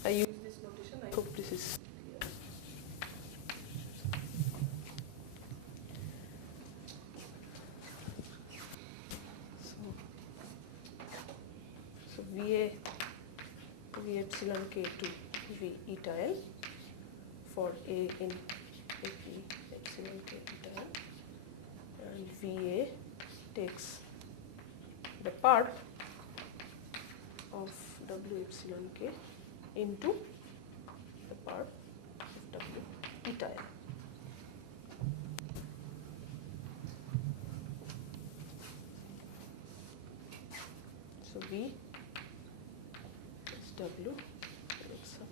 I use this notation, I hope this is clear. So VA, V epsilon k to V eta L for A in AP epsilon k eta L, and VA takes the part of W epsilon k into the part of W eta L. So V is W direct sum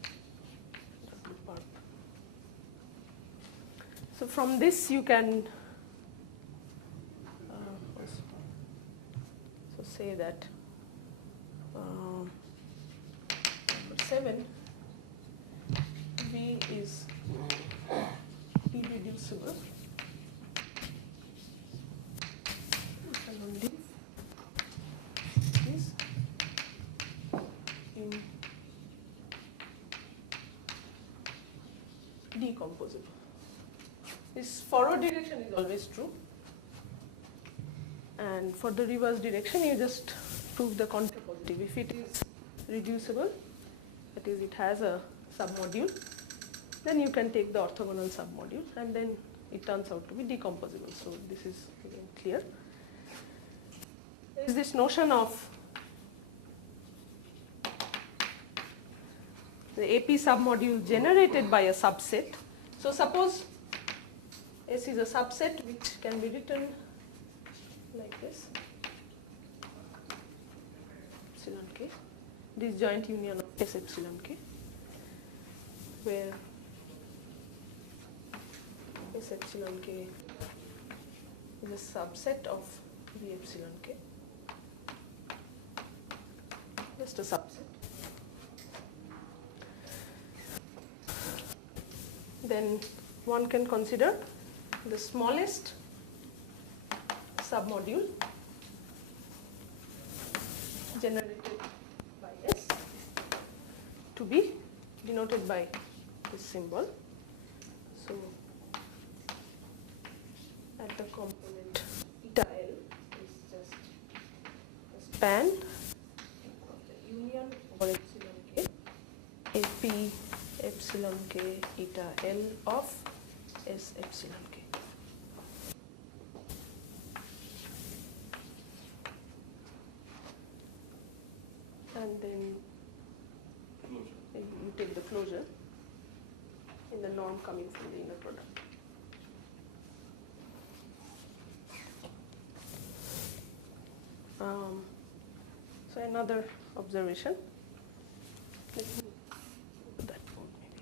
So from this you can so say that number 7, V is irreducible and only is decomposable. This forward direction is always true, and for the reverse direction you just prove the contrapositive. If it is reducible, that is it has a submodule, then you can take the orthogonal submodule and then it turns out to be decomposable. So this is again clear. There is this notion of the AP submodule generated by a subset. So suppose S is a subset which can be written like this, epsilon k, disjoint union of S epsilon k, where S epsilon k is a subset of V epsilon k, just a subset. Then one can consider the smallest submodule generated by S to be denoted by this symbol. So at the component eta L is just a span of the union over epsilon k, AP epsilon k eta L of S epsilon k. And then you take the closure in the norm coming from the inner product. So another observation. Let me put that phone maybe.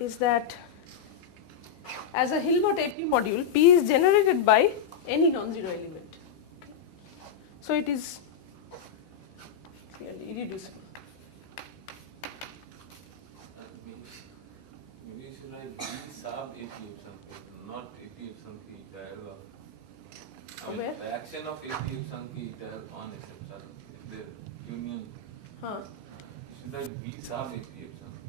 Is that as a Hilbert AP module, P is generated by any non-zero element. So it is clearly irreducible. Maybe you should write V sub AP epsilon k, not AP epsilon k eta L of. Where? The action of AP epsilon k eta L on S epsilon k, the union. Huh. You should write V sub AP epsilon k.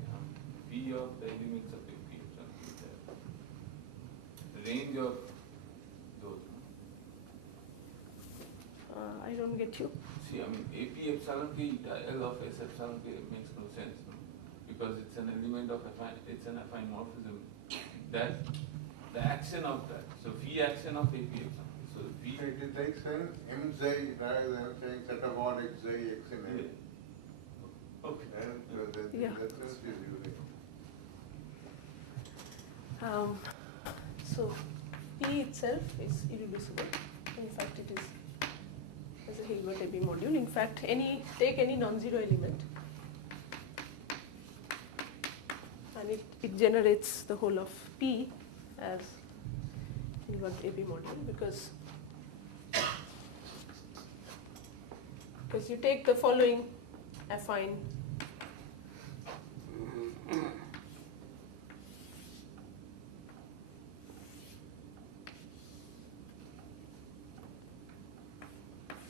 V of the elements of AP epsilon k eta L. The range of those. I don't get you. See, I mean, AP epsilon k eta L of S epsilon k makes no sense, no? Because it's an element of affine, it's an affine morphism. That, the action of that, so V action of AP epsilon k. So V. It takes an M xi rather than saying set of all x xi x in Yeah. A. Okay. And Yeah. that sense is using. So P itself is irreducible. In fact, it is as a Hilbert AB module. In fact, take any non-zero element, and it generates the whole of P as Hilbert AB module because you take the following affine.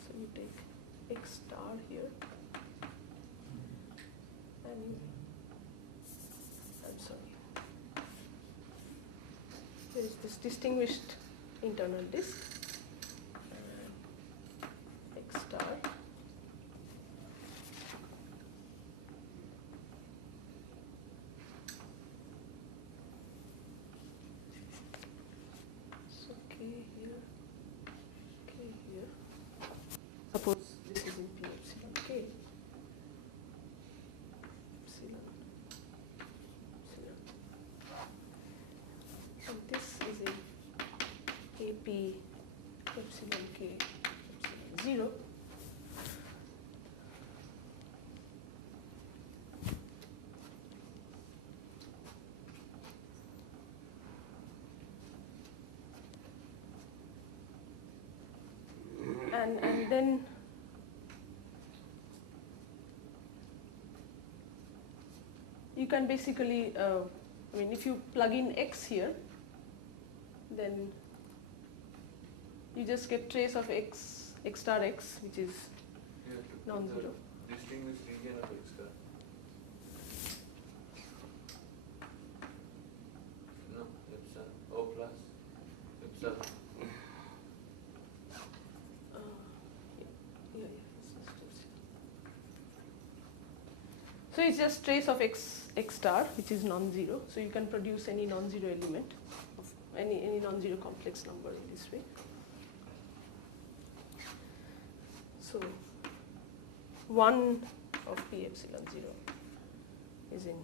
So you take X star here, and I'm sorry, there is this distinguished internal disk, X star. So K here, K here. Suppose this is in P epsilon K. 0. And then you can basically, I mean, if you plug in x here, then you just get trace of x star x, which is Yes, non-zero. the distinguished region of X star. No, epsilon, O plus, epsilon. Yeah. So it's just trace of x star, which is non-zero. So you can produce any non-zero element of any non-zero complex number in this way. So 1 of p epsilon 0 is in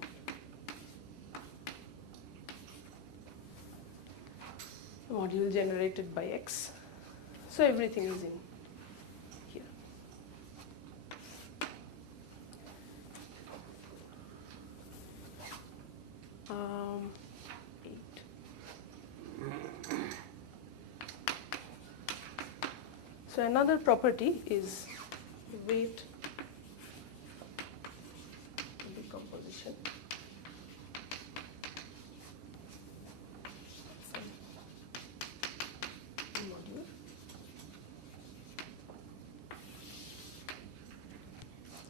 module generated by x. So everything is in here. Um, 8. So another property is weight decomposition. Module.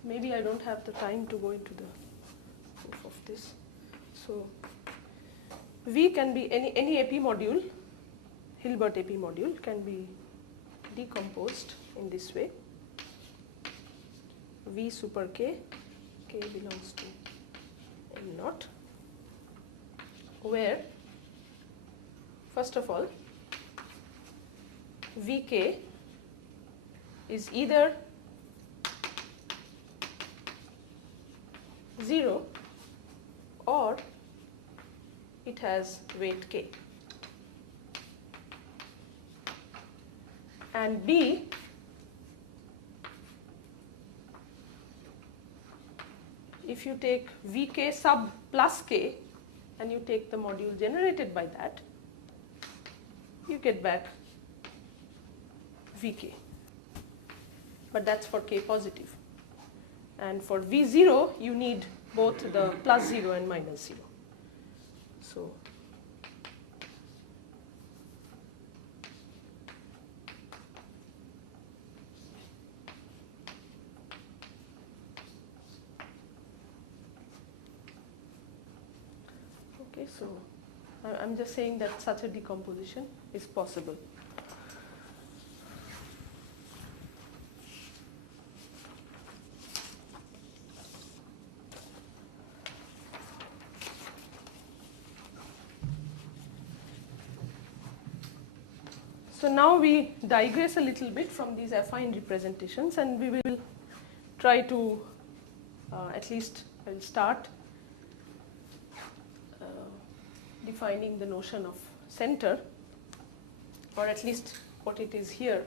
Maybe I don't have the time to go into the proof of this. So V can be any AP module, Hilbert AP module can be decomposed in this way. V super K, K belongs to M naught, where first of all Vk is either 0 or it has weight k. And B if you take Vk sub plus k and you take the module generated by that, you get back Vk. But that's for k positive. And for V0, you need both the plus 0 and minus 0. So okay, so I'm just saying that such a decomposition is possible. So now we digress a little bit from these affine representations, and we will try to at least I will start defining the notion of center, or at least what it is here.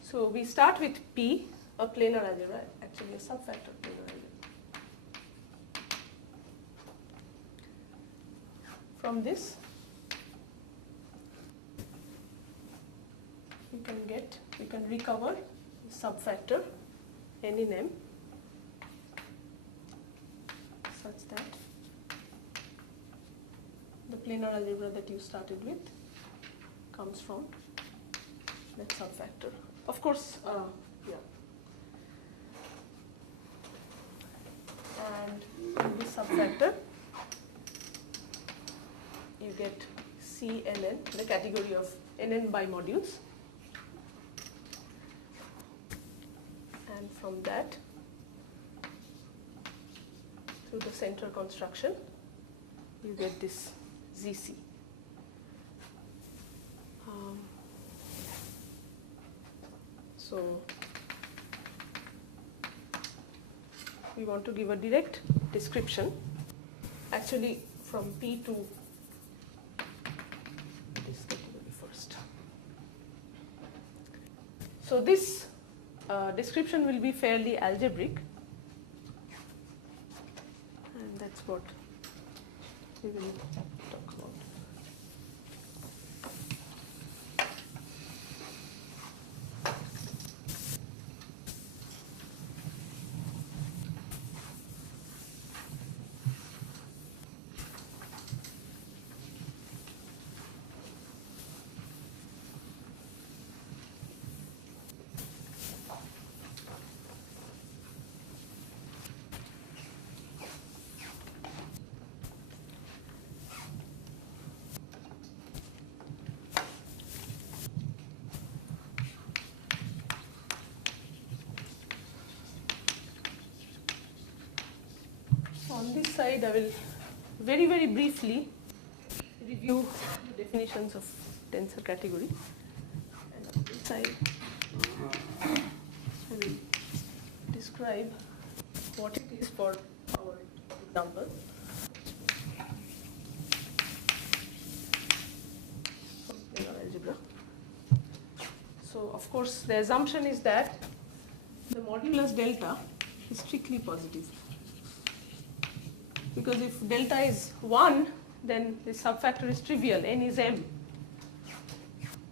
So we start with P, a planar algebra, actually a subfactor planar algebra. From this, we can recover subfactor n in M such that the planar algebra that you started with comes from that subfactor. Of course, yeah. And in this subfactor, you get CNN, the category of NN bimodules. And from that, through the center construction, you get this ZC. So we want to give a direct description, actually from P to this category So this description will be fairly algebraic, and that's what we will talk about. On this side, I will very, very briefly review the definitions of tensor category. And on this side, I will describe what it is for our example. From planar algebra. So, of course, the assumption is that the modulus delta is strictly positive. Because if delta is 1, then the subfactor is trivial, n is m.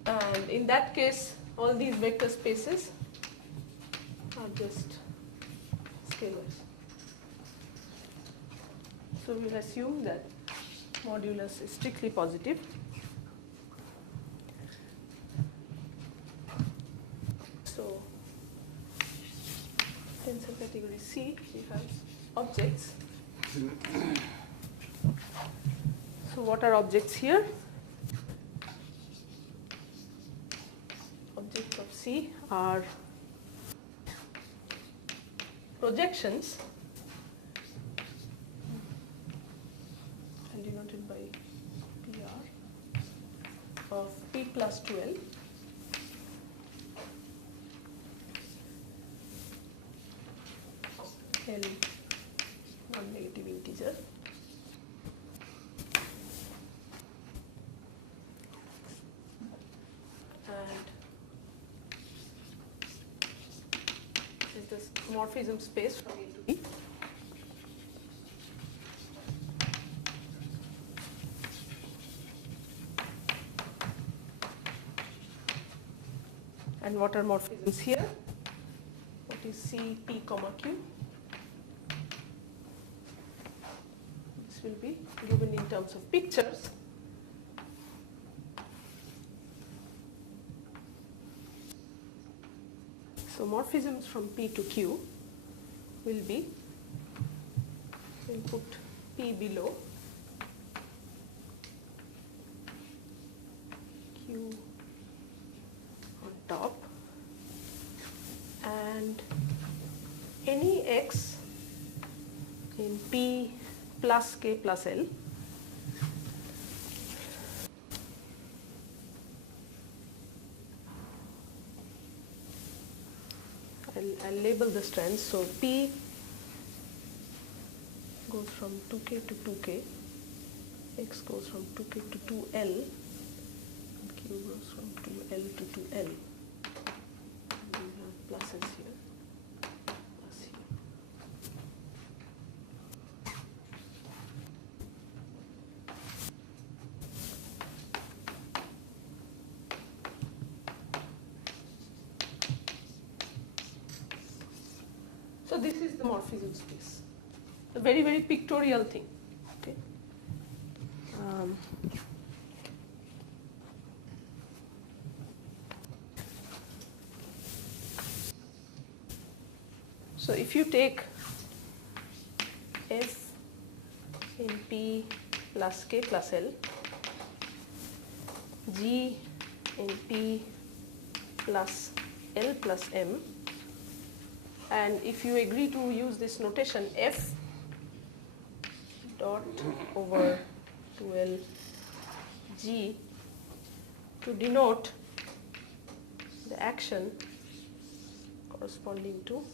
And in that case, all these vector spaces are just scalars. So we'll assume that modulus is strictly positive. So tensor category C, we have objects. So what are objects here? Objects of C are projections denoted by PR of P plus 2L L non-negative integer and is this morphism space from A to B. And what are morphisms here? What is C, P, comma, Q? This will be given in terms of pictures. So morphisms from P to Q will be, we'll put P below, Q on top, and any x in P plus K plus L I'll label the strands. So P goes from 2K to 2K, X goes from 2K to 2L, and Q goes from 2L to 2L. And we have pluses here, plus here. So this is the morphism space, a very, very pictorial thing. Okay. So if you take F in P plus K plus L, G in P plus L plus M, and if you agree to use this notation F dot over 2L G to denote the action corresponding to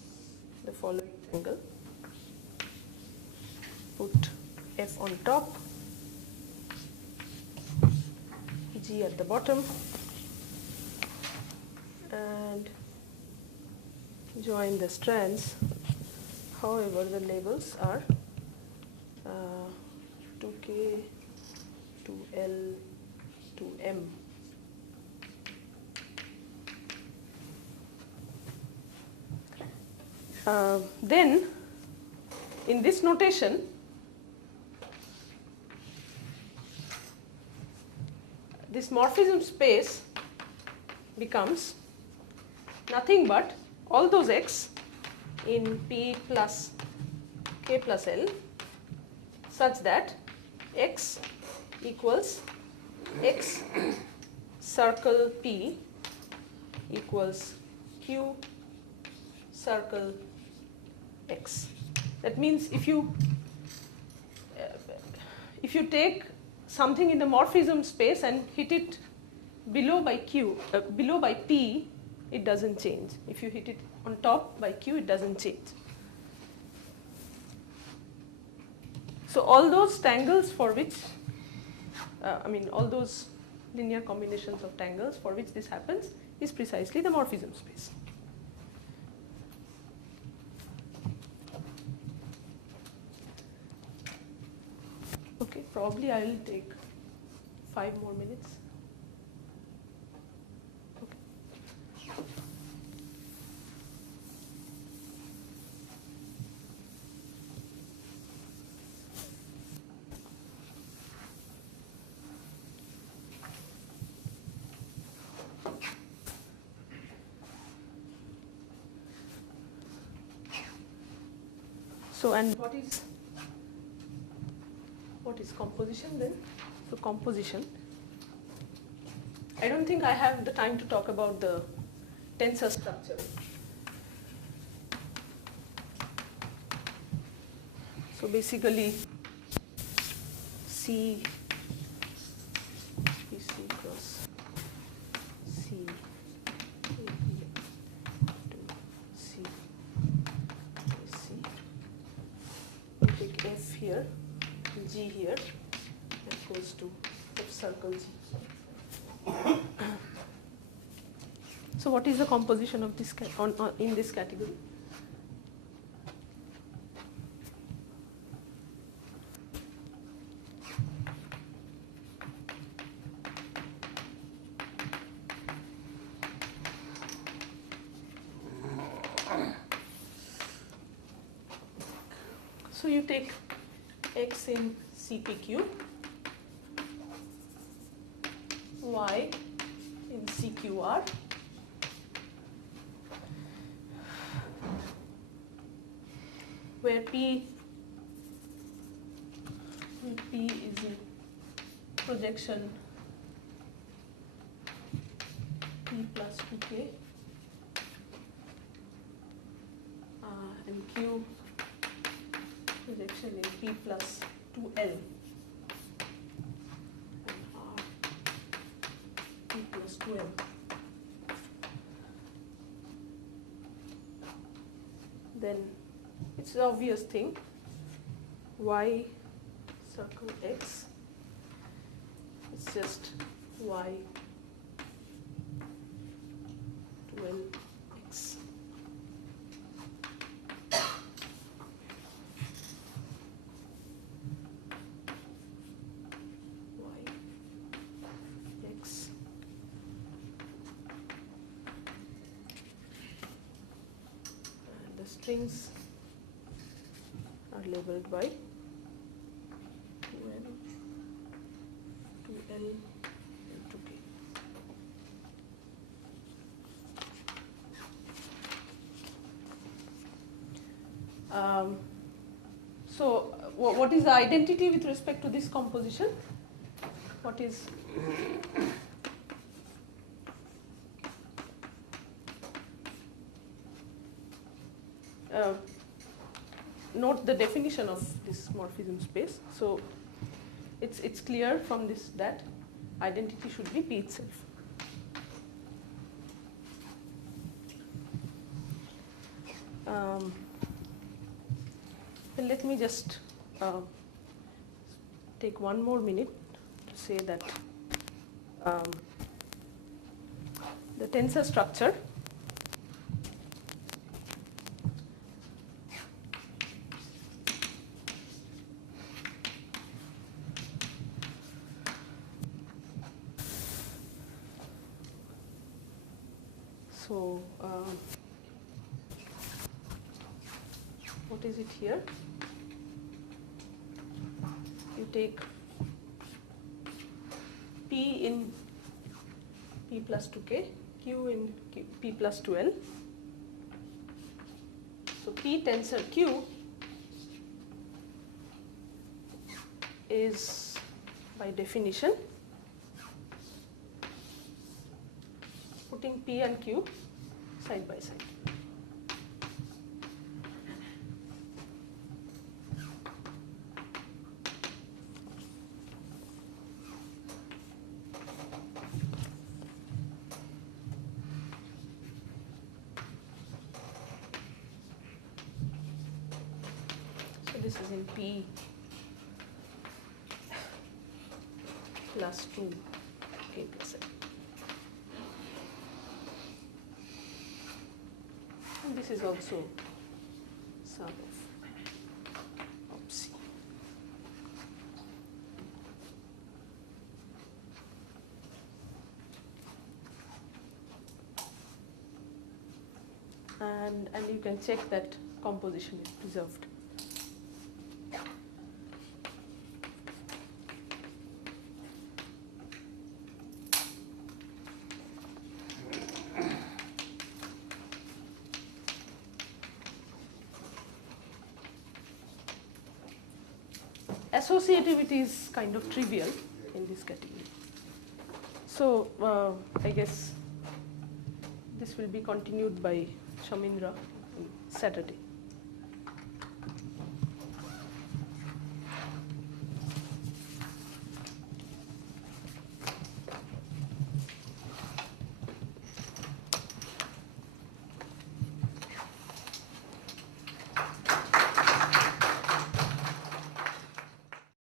the following angle, put F on top, G at the bottom, and join the strands. However, the labels are 2K, 2L, 2M. Then, in this notation, this morphism space becomes nothing but all those x in P plus K plus L such that x equals x circle P equals Q circle X. That means if you take something in the morphism space and hit it below by below by P, it doesn't change. If you hit it on top by Q, it doesn't change. So all those tangles for which, all those linear combinations of tangles for which this happens is precisely the morphism space. Okay, probably I will take 5 more minutes. Okay. So, and what is composition then? So composition, I don't think I have the time to talk about the tensor structure. So basically C PC cross C AB to C AC. We take F here, G here, that goes to F circle G. So what is the composition of this in this category? So you take X in CPQ, Y in CQR, where P is in projection P plus 2K, and Q projection in P plus 2L, and R P plus 2M. Then it's the obvious thing, Y circle X, it's just Y 12X. X. And the strings are labeled by 2M, 2L, and 2K. So, what is the identity with respect to this composition? What is note the definition of this morphism space. So it's clear from this that identity should be P itself. Well, let me just take 1 more minute to say that the tensor structure So, what is it here? You take P in P plus 2K, Q in P plus 2L. So P tensor Q is, by definition, putting P and Q side by side. So this is in P plus 2 K plus L. And this is also sum of C. And you can check that composition is preserved. Associativity is kind of trivial in this category. So I guess this will be continued by Shamindra on Saturday.